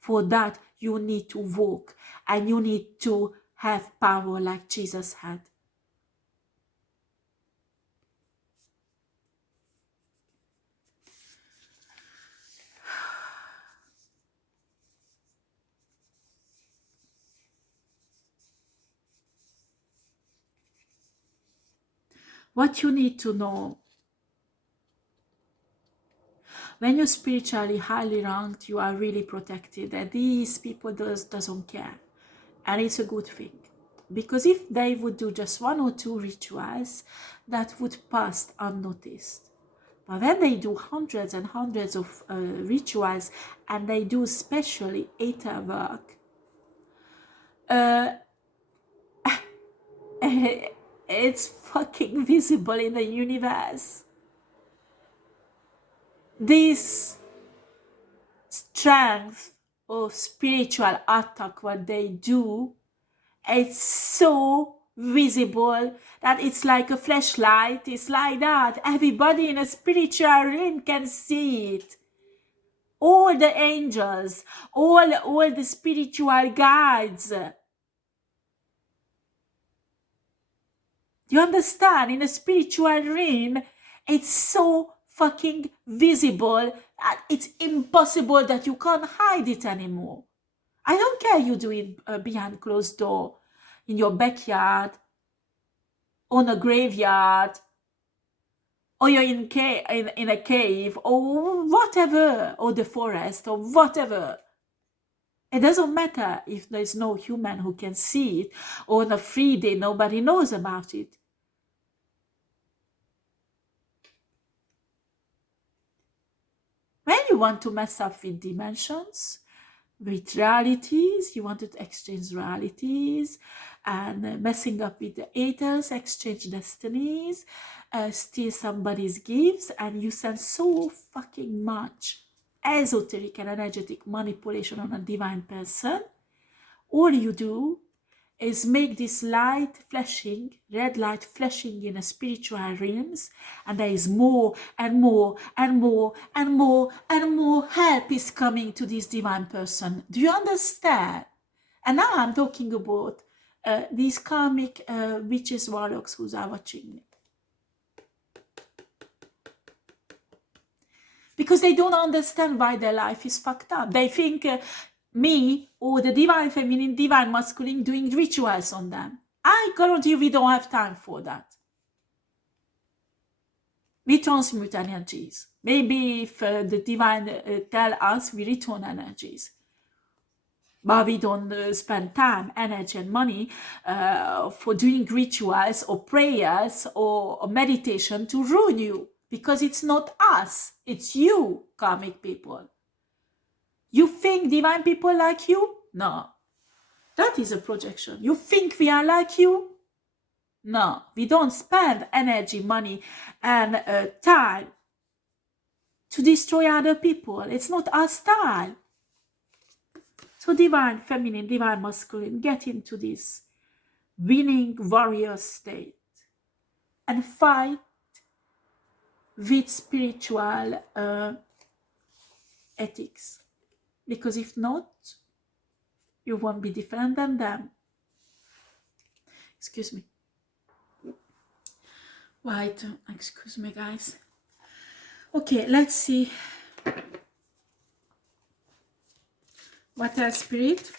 For that, you need to walk, and you need to have power like Jesus had. What you need to know, when you're spiritually highly ranked, you are really protected, and these people doesn't care, and it's a good thing, because if they would do just 1 or 2 rituals, that would pass unnoticed. But when they do hundreds and hundreds of rituals, and they do especially ether work, it's fucking visible in the universe. This strength of spiritual attack, what they do, it's so visible that it's like a flashlight. It's like that. Everybody in a spiritual realm can see it. All the angels, all the spiritual guides. You understand? In a spiritual realm, it's so fucking visible that it's impossible that you can't hide it anymore. I don't care you do it behind closed door, in your backyard, on a graveyard, or you're in a cave, or whatever, or the forest, or whatever. It doesn't matter if there's no human who can see it, or on a free day nobody knows about it. When you want to mess up with dimensions, with realities, you want to exchange realities, and messing up with the ethers, exchange destinies, steal somebody's gifts, and you send so fucking much esoteric and energetic manipulation on a divine person. All you do is make this light flashing, red light flashing in a spiritual realms, and there is more and more and more and more and more help is coming to this divine person. Do you understand? And now I'm talking about these karmic witches, warlocks who are watching me. Because they don't understand why their life is fucked up. They think me or the divine feminine, divine masculine doing rituals on them. I guarantee you we don't have time for that. We transmute energies. Maybe if the divine tell us, we return energies. But we don't spend time, energy and money for doing rituals or prayers or meditation to ruin you. Because it's not us, it's you, karmic people. You think divine people like you? No. That is a projection. You think we are like you? No. We don't spend energy, money, and time to destroy other people. It's not our style. So divine feminine, divine masculine, get into this winning warrior state and fight with spiritual ethics. Because if not, you won't be different than them. Excuse me. Right, excuse me, guys. Okay, let's see. What else, Spirit?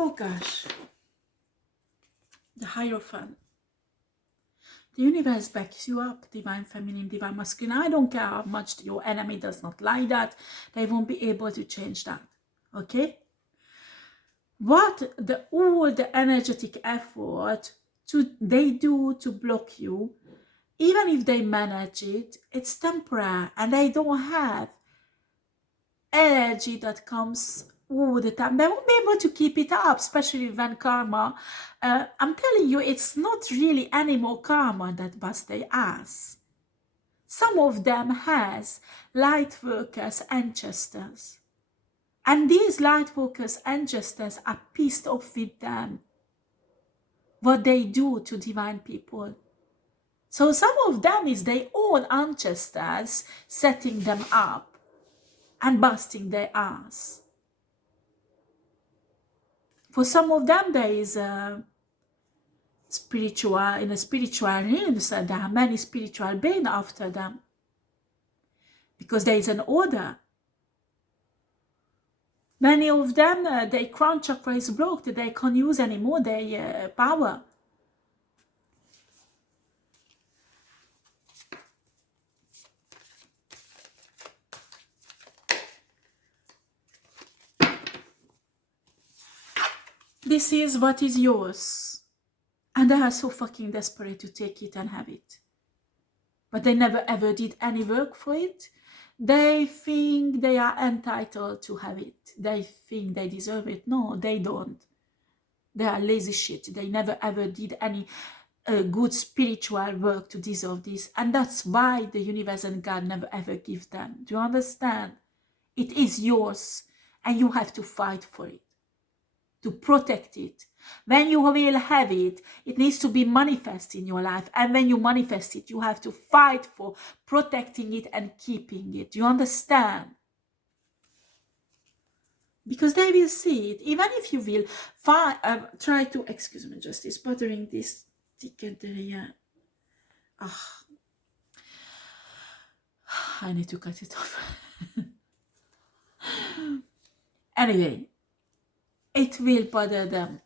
Oh gosh. The Hierophant. The universe backs you up, divine feminine, divine masculine. I don't care how much your enemy does not like that. They won't be able to change that. Okay? What all the energetic effort they do to block you, even if they manage it, it's temporary, and they don't have energy that comes all the time. They won't be able to keep it up, especially when karma. I'm telling you, it's not really any more karma that busts their ass. Some of them has light workers, ancestors. And these light workers, ancestors are pissed off with them. What they do to divine people. So some of them is their own ancestors setting them up and busting their ass. For some of them, there is a spiritual realms, and there are many spiritual beings after them. Because there is an order. Many of them, their crown chakra is blocked. They can't use anymore their power. This is what is yours. And they are so fucking desperate to take it and have it. But they never ever did any work for it. They think they are entitled to have it. They think they deserve it. No, they don't. They are lazy shit. They never ever did any good spiritual work to deserve this. And that's why the universe and God never ever give them. Do you understand? It is yours and you have to fight for it, to protect it. When you will have it, it needs to be manifest in your life. And when you manifest it, you have to fight for protecting it and keeping it. Do you understand? Because they will see it. Even if you will try to, excuse me, just is bothering this ticket there. I need to cut it off. Anyway, it will bother them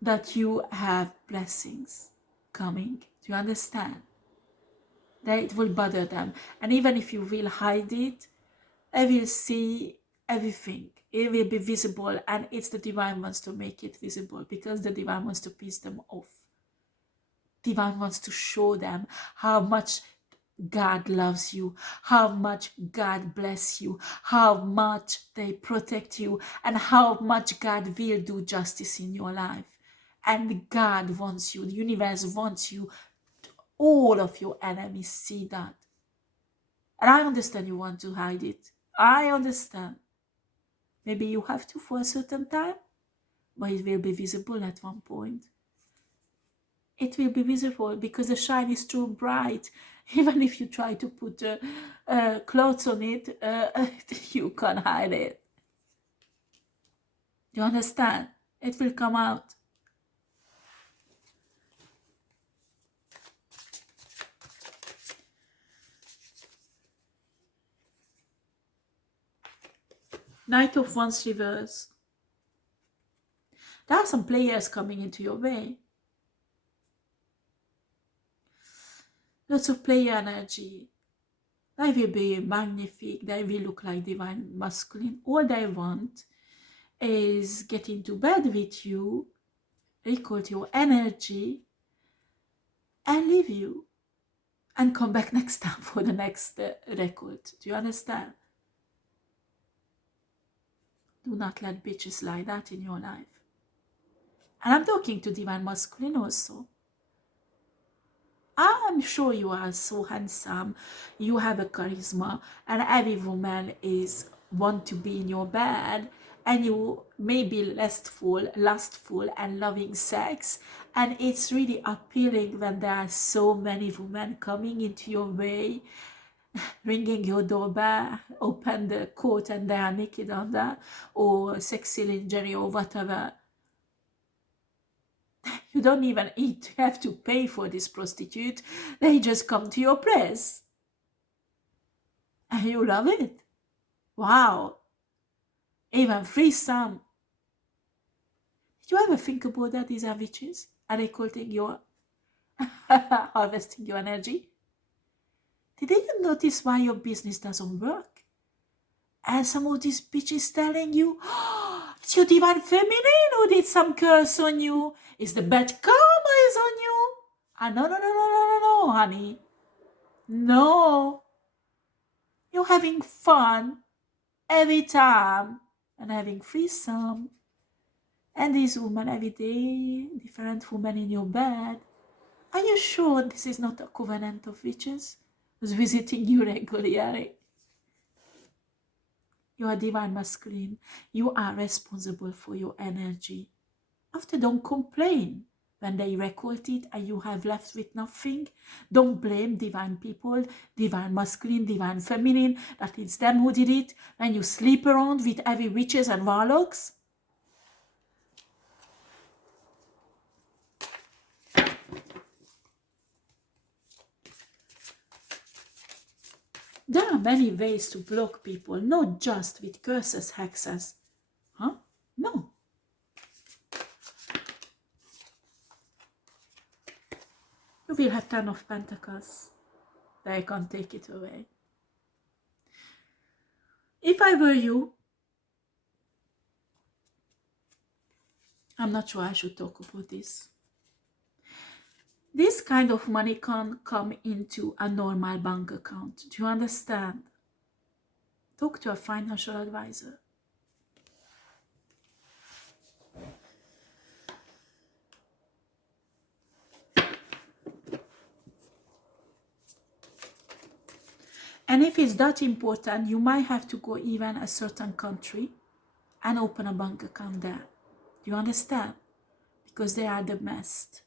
that you have blessings coming. Do you understand? That it will bother them. And even if you will hide it, I will see everything. It will be visible, and it's the divine wants to make it visible, because the divine wants to piss them off. Divine wants to show them how much God loves you, how much God bless you, how much they protect you, and how much God will do justice in your life. And God wants you, the universe wants you, all of your enemies see that. And I understand you want to hide it. I understand. Maybe you have to for a certain time, but it will be visible at one point. It will be visible because the shine is too bright. Even if you try to put clothes on it, you can't hide it. You understand? It will come out. Knight of Wands reverse. There are some players coming into your way. Lots of player energy. They will be magnific. They will look like divine masculine. All they want is get into bed with you, record your energy, and leave you. And come back next time for the next record. Do you understand? Do not let bitches like that in your life. And I'm talking to divine masculine also. I'm sure you are so handsome, you have a charisma, and every woman is want to be in your bed, and you may be lustful and loving sex, and it's really appealing when there are so many women coming into your way, ringing your doorbell, open the coat and they are naked on that, or sexy lingerie or whatever. You don't even have to pay for this prostitute. They just come to your place. And you love it. Wow. Even free some. Did you ever think about that? These are witches. Are they culting your harvesting your energy? Did you notice why your business doesn't work? And some of these bitches telling you, oh, it's your divine feminine who did some curse on you. It's the bad karma is on you. Ah, no, honey. No. You're having fun every time and having threesome. And these women every day, different women in your bed. Are you sure this is not a covenant of witches who's visiting you regularly? You are divine masculine. You are responsible for your energy. After, don't complain when they record it and you have left with nothing. Don't blame divine people, divine masculine, divine feminine, that it's them who did it. When you sleep around with every witches and warlocks. Damn. many ways to block people, not just with curses, hexes. Huh? No. You will have 10 of Pentacles. They can't take it away. If I were you, I'm not sure I should talk about this. This kind of money can't come into a normal bank account. Do you understand? Talk to a financial advisor. And if it's that important, you might have to go even a certain country and open a bank account there. Do you understand? Because they are the best.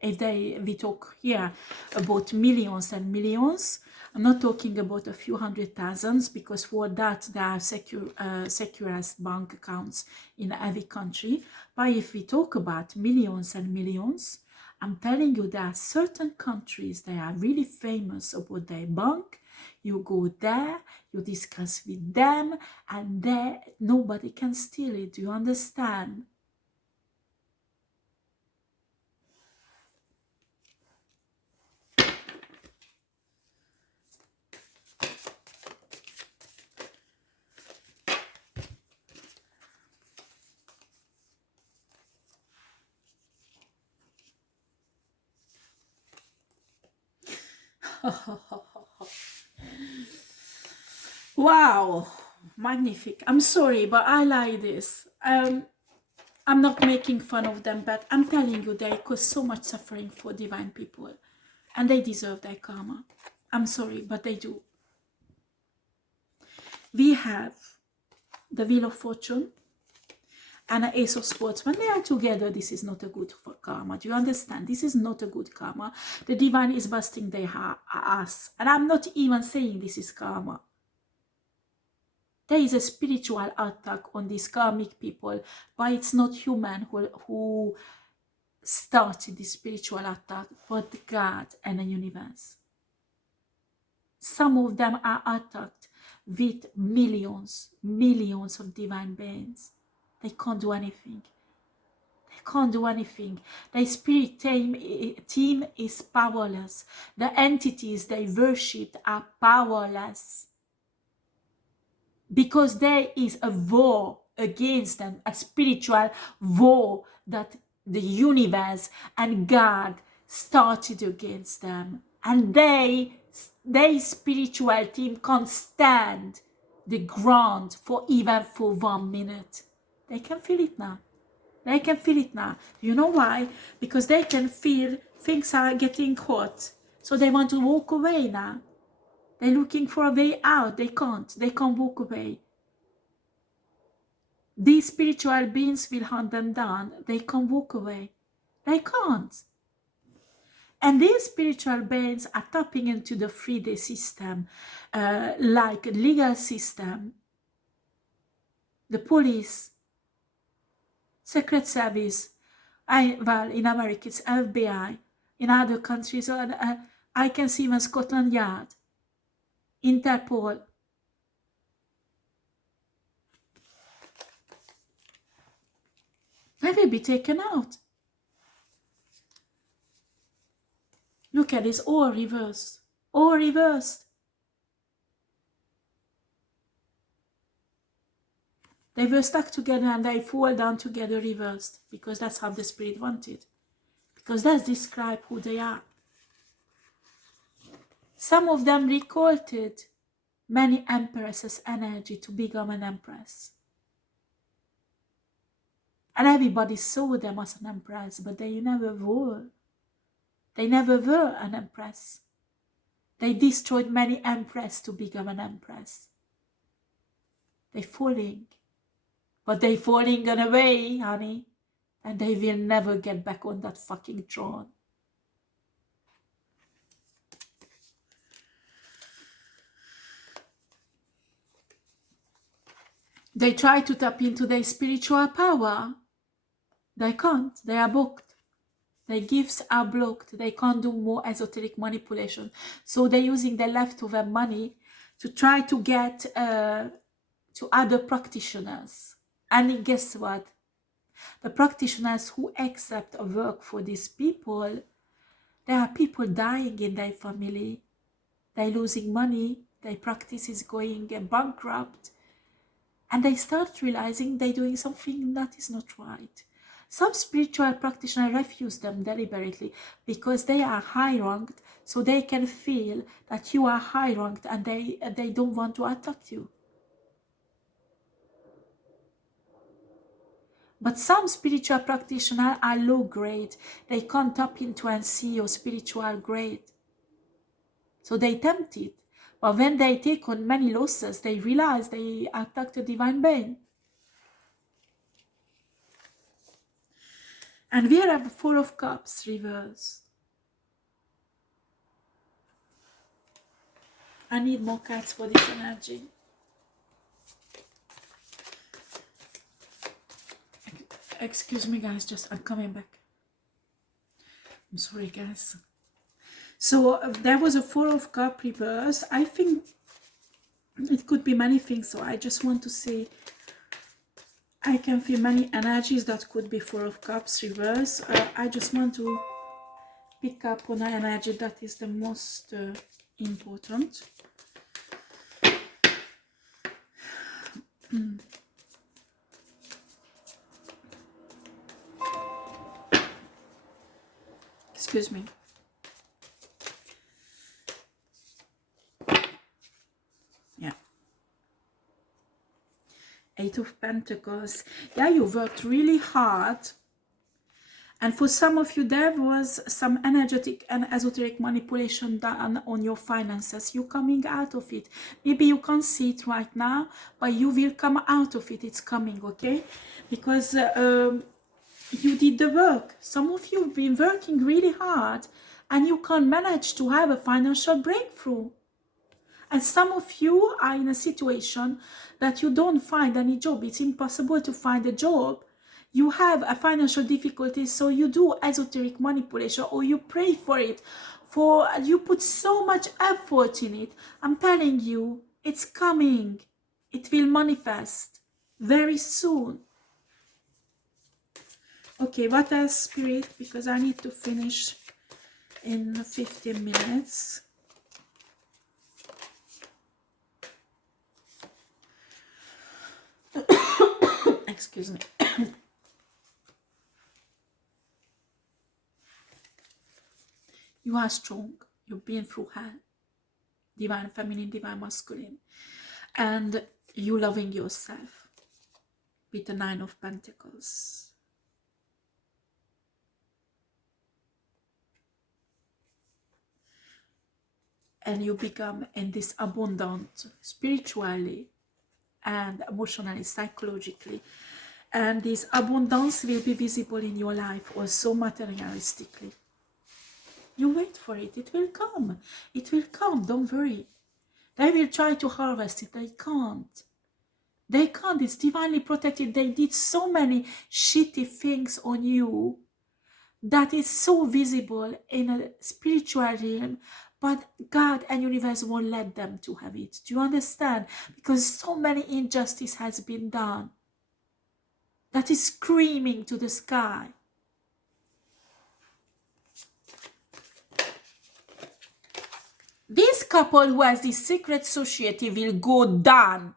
If we talk here about millions and millions, I'm not talking about a few 100,000, because for that there are securest bank accounts in every country. But if we talk about millions and millions, I'm telling you there are certain countries that are really famous about their bank. You go there, you discuss with them, and there nobody can steal it. Do you understand? Wow, magnific. I'm sorry, but I like this. I'm not making fun of them, but I'm telling you, they cause so much suffering for divine people, and they deserve their karma. I'm sorry, but they do. We have the Wheel of Fortune and an Ace of Swords. When they are together, this is not a good for karma. Do you understand? This is not a good karma. The divine is busting their ass, and I'm not even saying this is karma. There is a spiritual attack on these karmic people, but it's not human who started this spiritual attack, but God and the universe. Some of them are attacked with millions of divine beings. They can't do anything. They can't do anything. The spirit team is powerless. The entities they worship are powerless. Because there is a war against them, a spiritual war that the universe and God started against them. And their spiritual team can't stand the ground for even for 1 minute. They can feel it now. They can feel it now. You know why? Because they can feel things are getting hot. So they want to walk away now. They're looking for a way out. They can't walk away. These spiritual beings will hunt them down. They can't walk away. They can't. And these spiritual beings are tapping into the 3D system, like legal system, the police, Secret Service. Well, in America it's FBI. In other countries, I can see even Scotland Yard, Interpol. They will be taken out. Look at this, all reversed. All reversed. They were stuck together and they fall down together reversed, because that's how the spirit wanted. Because that's describe who they are. Some of them recruited many empresses' energy to become an empress. And everybody saw them as an empress, but they never were. They never were an empress. They destroyed many empresses to become an empress. They're falling. But they're falling in a way, honey. And they will never get back on that fucking throne. They try to tap into their spiritual power. They can't. They are blocked. Their gifts are blocked. They can't do more esoteric manipulation. So they're using the leftover money to try to get to other practitioners. And guess what? The practitioners who accept a work for these people, there are people dying in their family. They're losing money. Their practice is going bankrupt. And they start realizing they're doing something that is not right. Some spiritual practitioners refuse them deliberately because they are high-ranked, so they can feel that you are high-ranked and they don't want to attack you. But some spiritual practitioners are low-grade. They can't tap into and see your spiritual grade. So they tempt it. But when they take on many losses, they realize they attacked a divine being. And we have the Four of Cups reversed. I need more cards for this energy. Excuse me, guys, just I'm coming back. I'm sorry, guys. So there was a Four of Cups reverse. I think it could be many things, so I just want to say I can feel many energies that could be Four of Cups reverse. I just want to pick up on an energy that is the most important. Excuse me. Yeah. Eight of Pentacles. Yeah, you worked really hard. And for some of you, there was some energetic and esoteric manipulation done on your finances. You're coming out of it. Maybe you can't see it right now, but you will come out of it. It's coming, okay? Because you did the work. Some of you have been working really hard and you can't manage to have a financial breakthrough. And some of you are in a situation that you don't find any job. It's impossible to find a job. You have a financial difficulty, so you do esoteric manipulation or you pray for it. You put so much effort in it. I'm telling you, it's coming. It will manifest very soon. Okay, what else, Spirit? Because I need to finish in 15 minutes. Excuse me. You are strong. You've been through hell. Divine feminine, divine masculine. And you loving yourself with the Nine of Pentacles. And you become in this abundant spiritually and emotionally, psychologically. And this abundance will be visible in your life also materialistically. You wait for it. It will come. It will come. Don't worry. They will try to harvest it. They can't. They can't. It's divinely protected. They did so many shitty things on you that is so visible in a spiritual realm, but God and universe won't let them to have it. Do you understand? Because so many injustice has been done that is screaming to the sky. This couple who has this secret society will go down.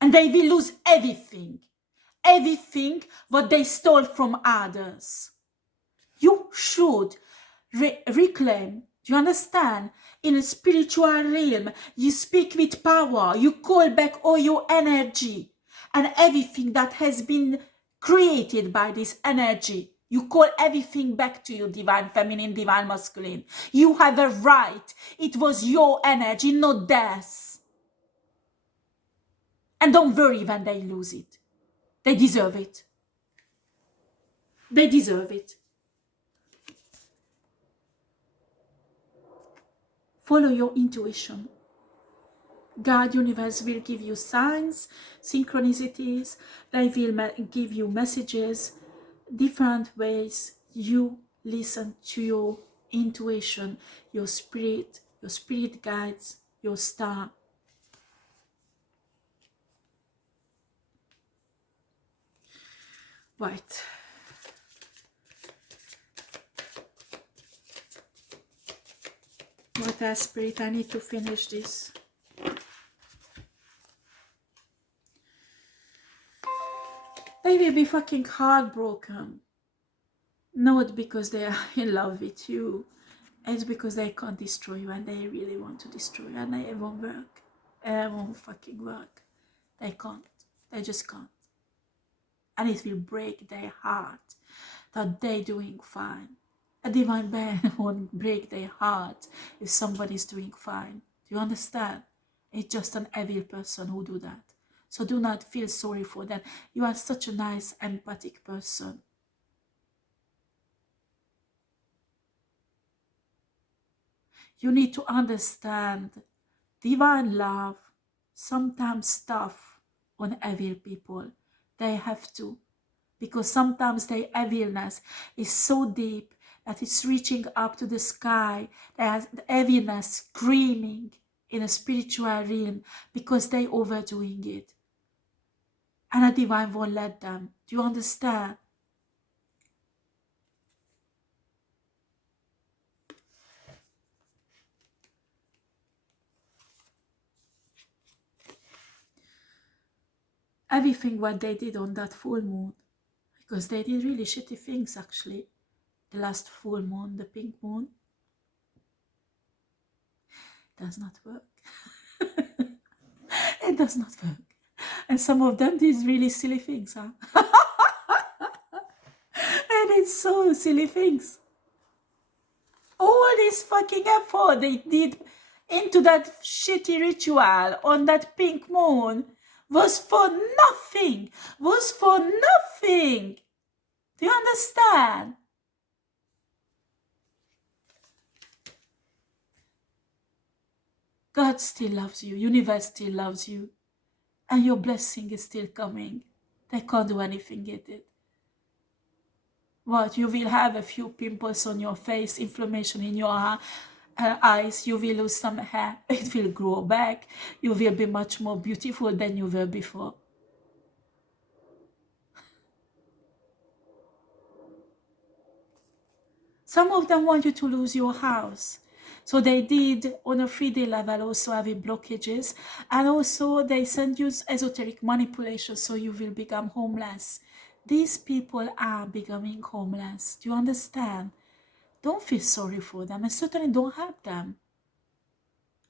And they will lose everything. Everything what they stole from others. You should reclaim. Do you understand? In a spiritual realm, you speak with power. You call back all your energy and everything that has been created by this energy. You call everything back to you, divine feminine, divine masculine. You have a right. It was your energy, not theirs. And don't worry when they lose it. They deserve it. They deserve it. Follow your intuition. God, universe will give you signs, synchronicities. They will give you messages, different ways. You listen to your intuition, your spirit, your spirit guides, your star. Right. What else, Spirit? I need to finish this. They will be fucking heartbroken. Not because they are in love with you. It's because they can't destroy you and they really want to destroy you and it won't work. It won't fucking work. They can't. They just can't. And it will break their heart that they're doing fine. A divine being won't break their heart if somebody's doing fine. Do you understand? It's just an evil person who do that. So do not feel sorry for them. You are such a nice, empathic person. You need to understand divine love sometimes tough on evil people. They have to. Because sometimes their evilness is so deep that it's reaching up to the sky. There's the evilness screaming in a spiritual realm because they overdoing it. And a divine won't let them. Do you understand? Everything what they did on that full moon, because they did really shitty things actually. The last full moon, the pink moon, does not work. It does not work. And some of them did really silly things, huh? And it's so silly things. All this fucking effort they did into that shitty ritual on that pink moon was for nothing. Was for nothing. Do you understand? God still loves you. Universe still loves you. And your blessing is still coming. They can't do anything with it. What? You will have a few pimples on your face, inflammation in your eyes, you will lose some hair, it will grow back, you will be much more beautiful than you were before. Some of them want you to lose your house. So they did on a 3D level also have blockages, and also they send you esoteric manipulation so you will become homeless. These people are becoming homeless. Do you understand? Don't feel sorry for them and certainly don't help them.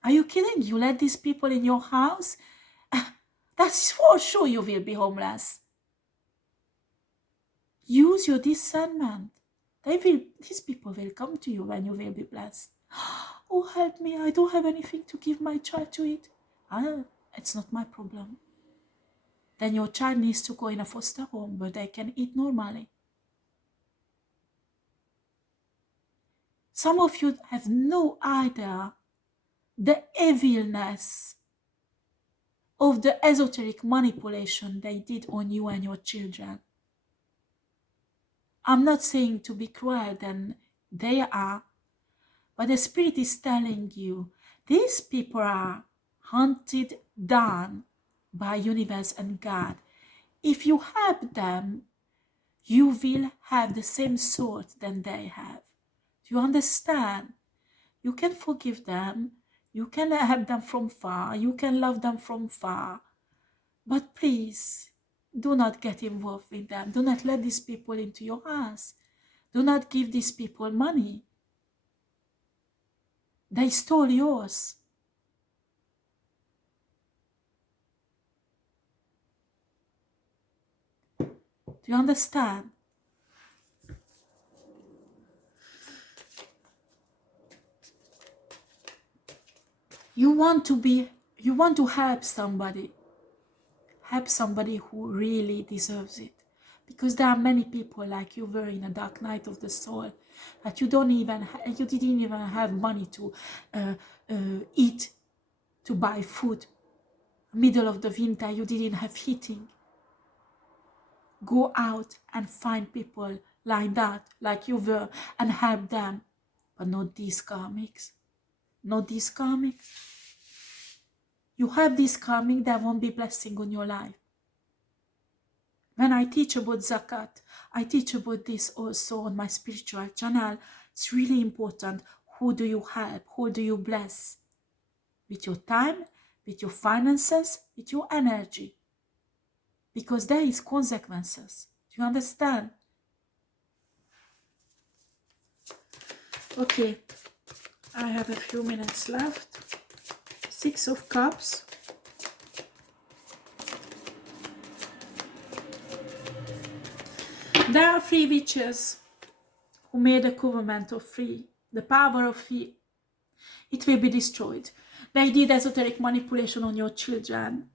Are you kidding? You let these people in your house? That's for sure you will be homeless. Use your discernment. These people will come to you when you will be blessed. Oh, help me, I don't have anything to give my child to eat. It's not my problem. Then your child needs to go in a foster home where they can eat normally. Some of you have no idea the evilness of the esoteric manipulation they did on you and your children. I'm not saying to be cruel than they are, but the spirit is telling you these people are hunted down by universe and God. If you help them, you will have the same sort than they have. Do you understand? You can forgive them, you can help them from far, you can love them from far, but please do not get involved with them. Do not let these people into your house. Do not give these people money. They stole yours. Do you understand? You want to help somebody. Help somebody who really deserves it. Because there are many people like you were in a dark night of the soul that you didn't even have money to eat, to buy food. Middle of the winter, you didn't have heating. Go out and find people like that, like you were, and help them, but not these karmics. not this karmic. You have this karmic, there won't be blessing on your life. When I teach about zakat, I teach about this also on my spiritual channel. It's really important. Who do you help? Who do you bless? With your time, with your finances, with your energy. Because there is consequences. Do you understand? Okay, I have a few minutes left. 6 of Cups. There are 3 witches who made a covenant of 3. The power of 3. It will be destroyed. They did esoteric manipulation on your children.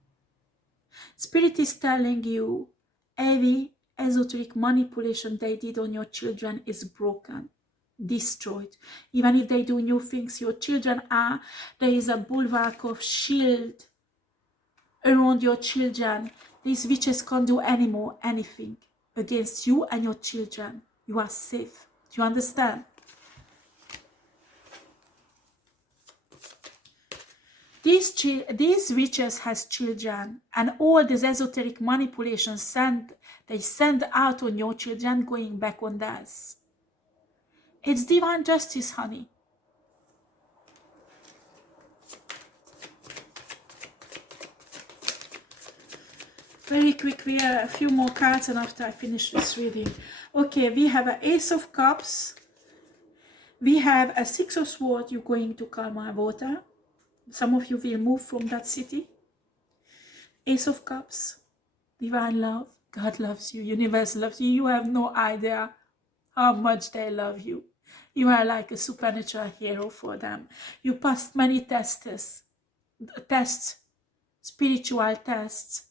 Spirit is telling you every esoteric manipulation they did on your children is broken, destroyed. Even if they do new things, your children are, there is a bulwark of shield around your children. These witches can't do anymore anything against you and your children. You are safe. Do you understand? These witches has children, and all these esoteric manipulations they send out on your children, going back on theirs. It's divine justice, honey. Very quick, we have a few more cards, and after I finish this reading. Okay, we have an Ace of Cups. We have a 6 of Swords. You're going to Karma Water. Some of you will move from that city. Ace of Cups. Divine love. God loves you. Universe loves you. You have no idea how much they love you. You are like a supernatural hero for them. You passed many tests, spiritual tests.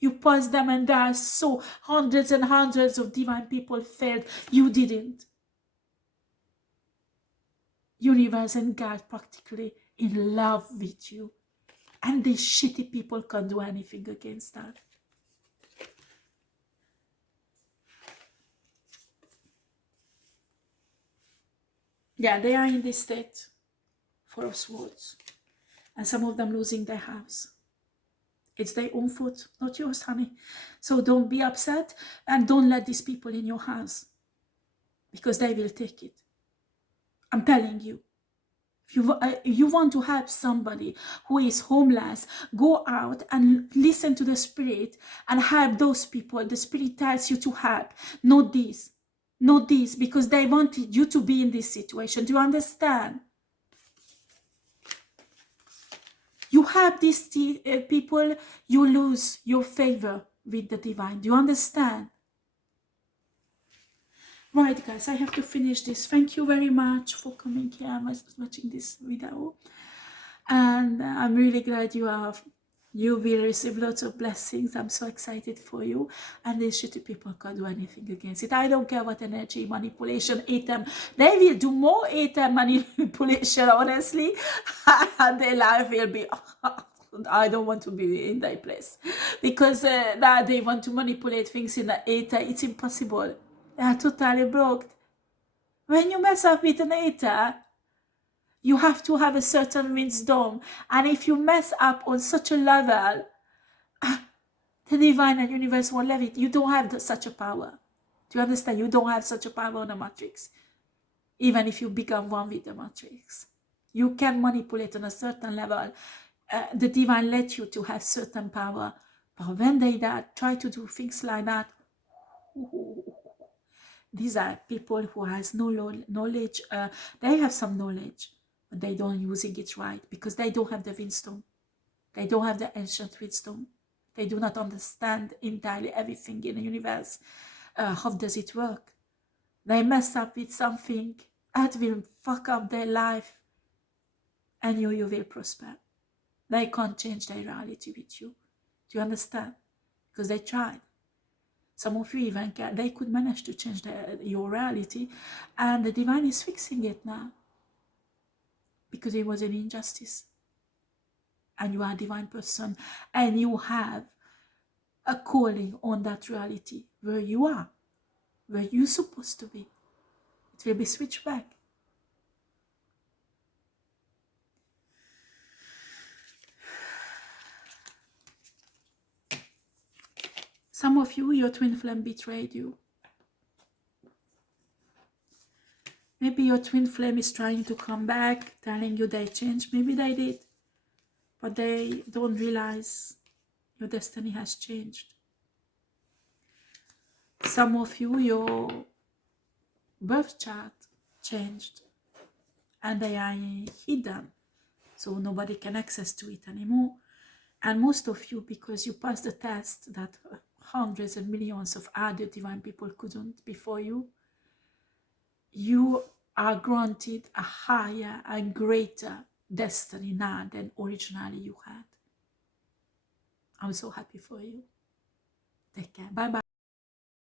You passed them, and there are so hundreds and hundreds of divine people failed. You didn't. Universe and God practically in love with you. And these shitty people can't do anything against that. Yeah, they are in this state, 4 of Swords. And some of them losing their house. It's their own fault, not yours, honey. So don't be upset, and don't let these people in your house, because they will take it. I'm telling you. If you want to help somebody who is homeless, go out and listen to the Spirit and help those people. The Spirit tells you to help, not these. Not these, because they wanted you to be in this situation. Do you understand? You help these people, you lose your favor with the divine. Do you understand? Right, guys, I have to finish this. Thank you very much for coming here and watching this video. And I'm really glad you will receive lots of blessings. I'm so excited for you. And these shitty people can't do anything against it. I don't care what energy manipulation, ATM. They will do more ATM manipulation, honestly. And their life will be... I don't want to be in that place. Because now they want to manipulate things in the ATM. It's impossible. They are totally blocked. When you mess up with an ATM, you have to have a certain wisdom. And if you mess up on such a level, the divine and universe won't let it. You don't have such a power. Do you understand? You don't have such a power on the matrix. Even if you become one with the matrix. You can manipulate on a certain level. The divine let you to have certain power. But when they try to do things like that, these are people who has no knowledge. They have some knowledge, but they don't using it right, because they don't have the wisdom. They don't have the ancient wisdom. They do not understand entirely everything in the universe. How does it work? They mess up with something that will fuck up their life, and you will prosper. They can't change their reality with you. Do you understand? Because they tried. Some of you even they could manage to change your reality, and the divine is fixing it now, because it was an injustice. And you are a divine person, and you have a calling on that reality where you are, where you're supposed to be. It will be switched back. Some of you, your twin flame betrayed you. Maybe your twin flame is trying to come back, telling you they changed. Maybe they did, but they don't realize your destiny has changed. Some of you, your birth chart changed, and they are hidden, so nobody can access to it anymore. And most of you, because you passed the test that hundreds and millions of other divine people couldn't before you, you are granted a higher and greater destiny now than originally you had. I'm so happy for you. Take care. Bye bye.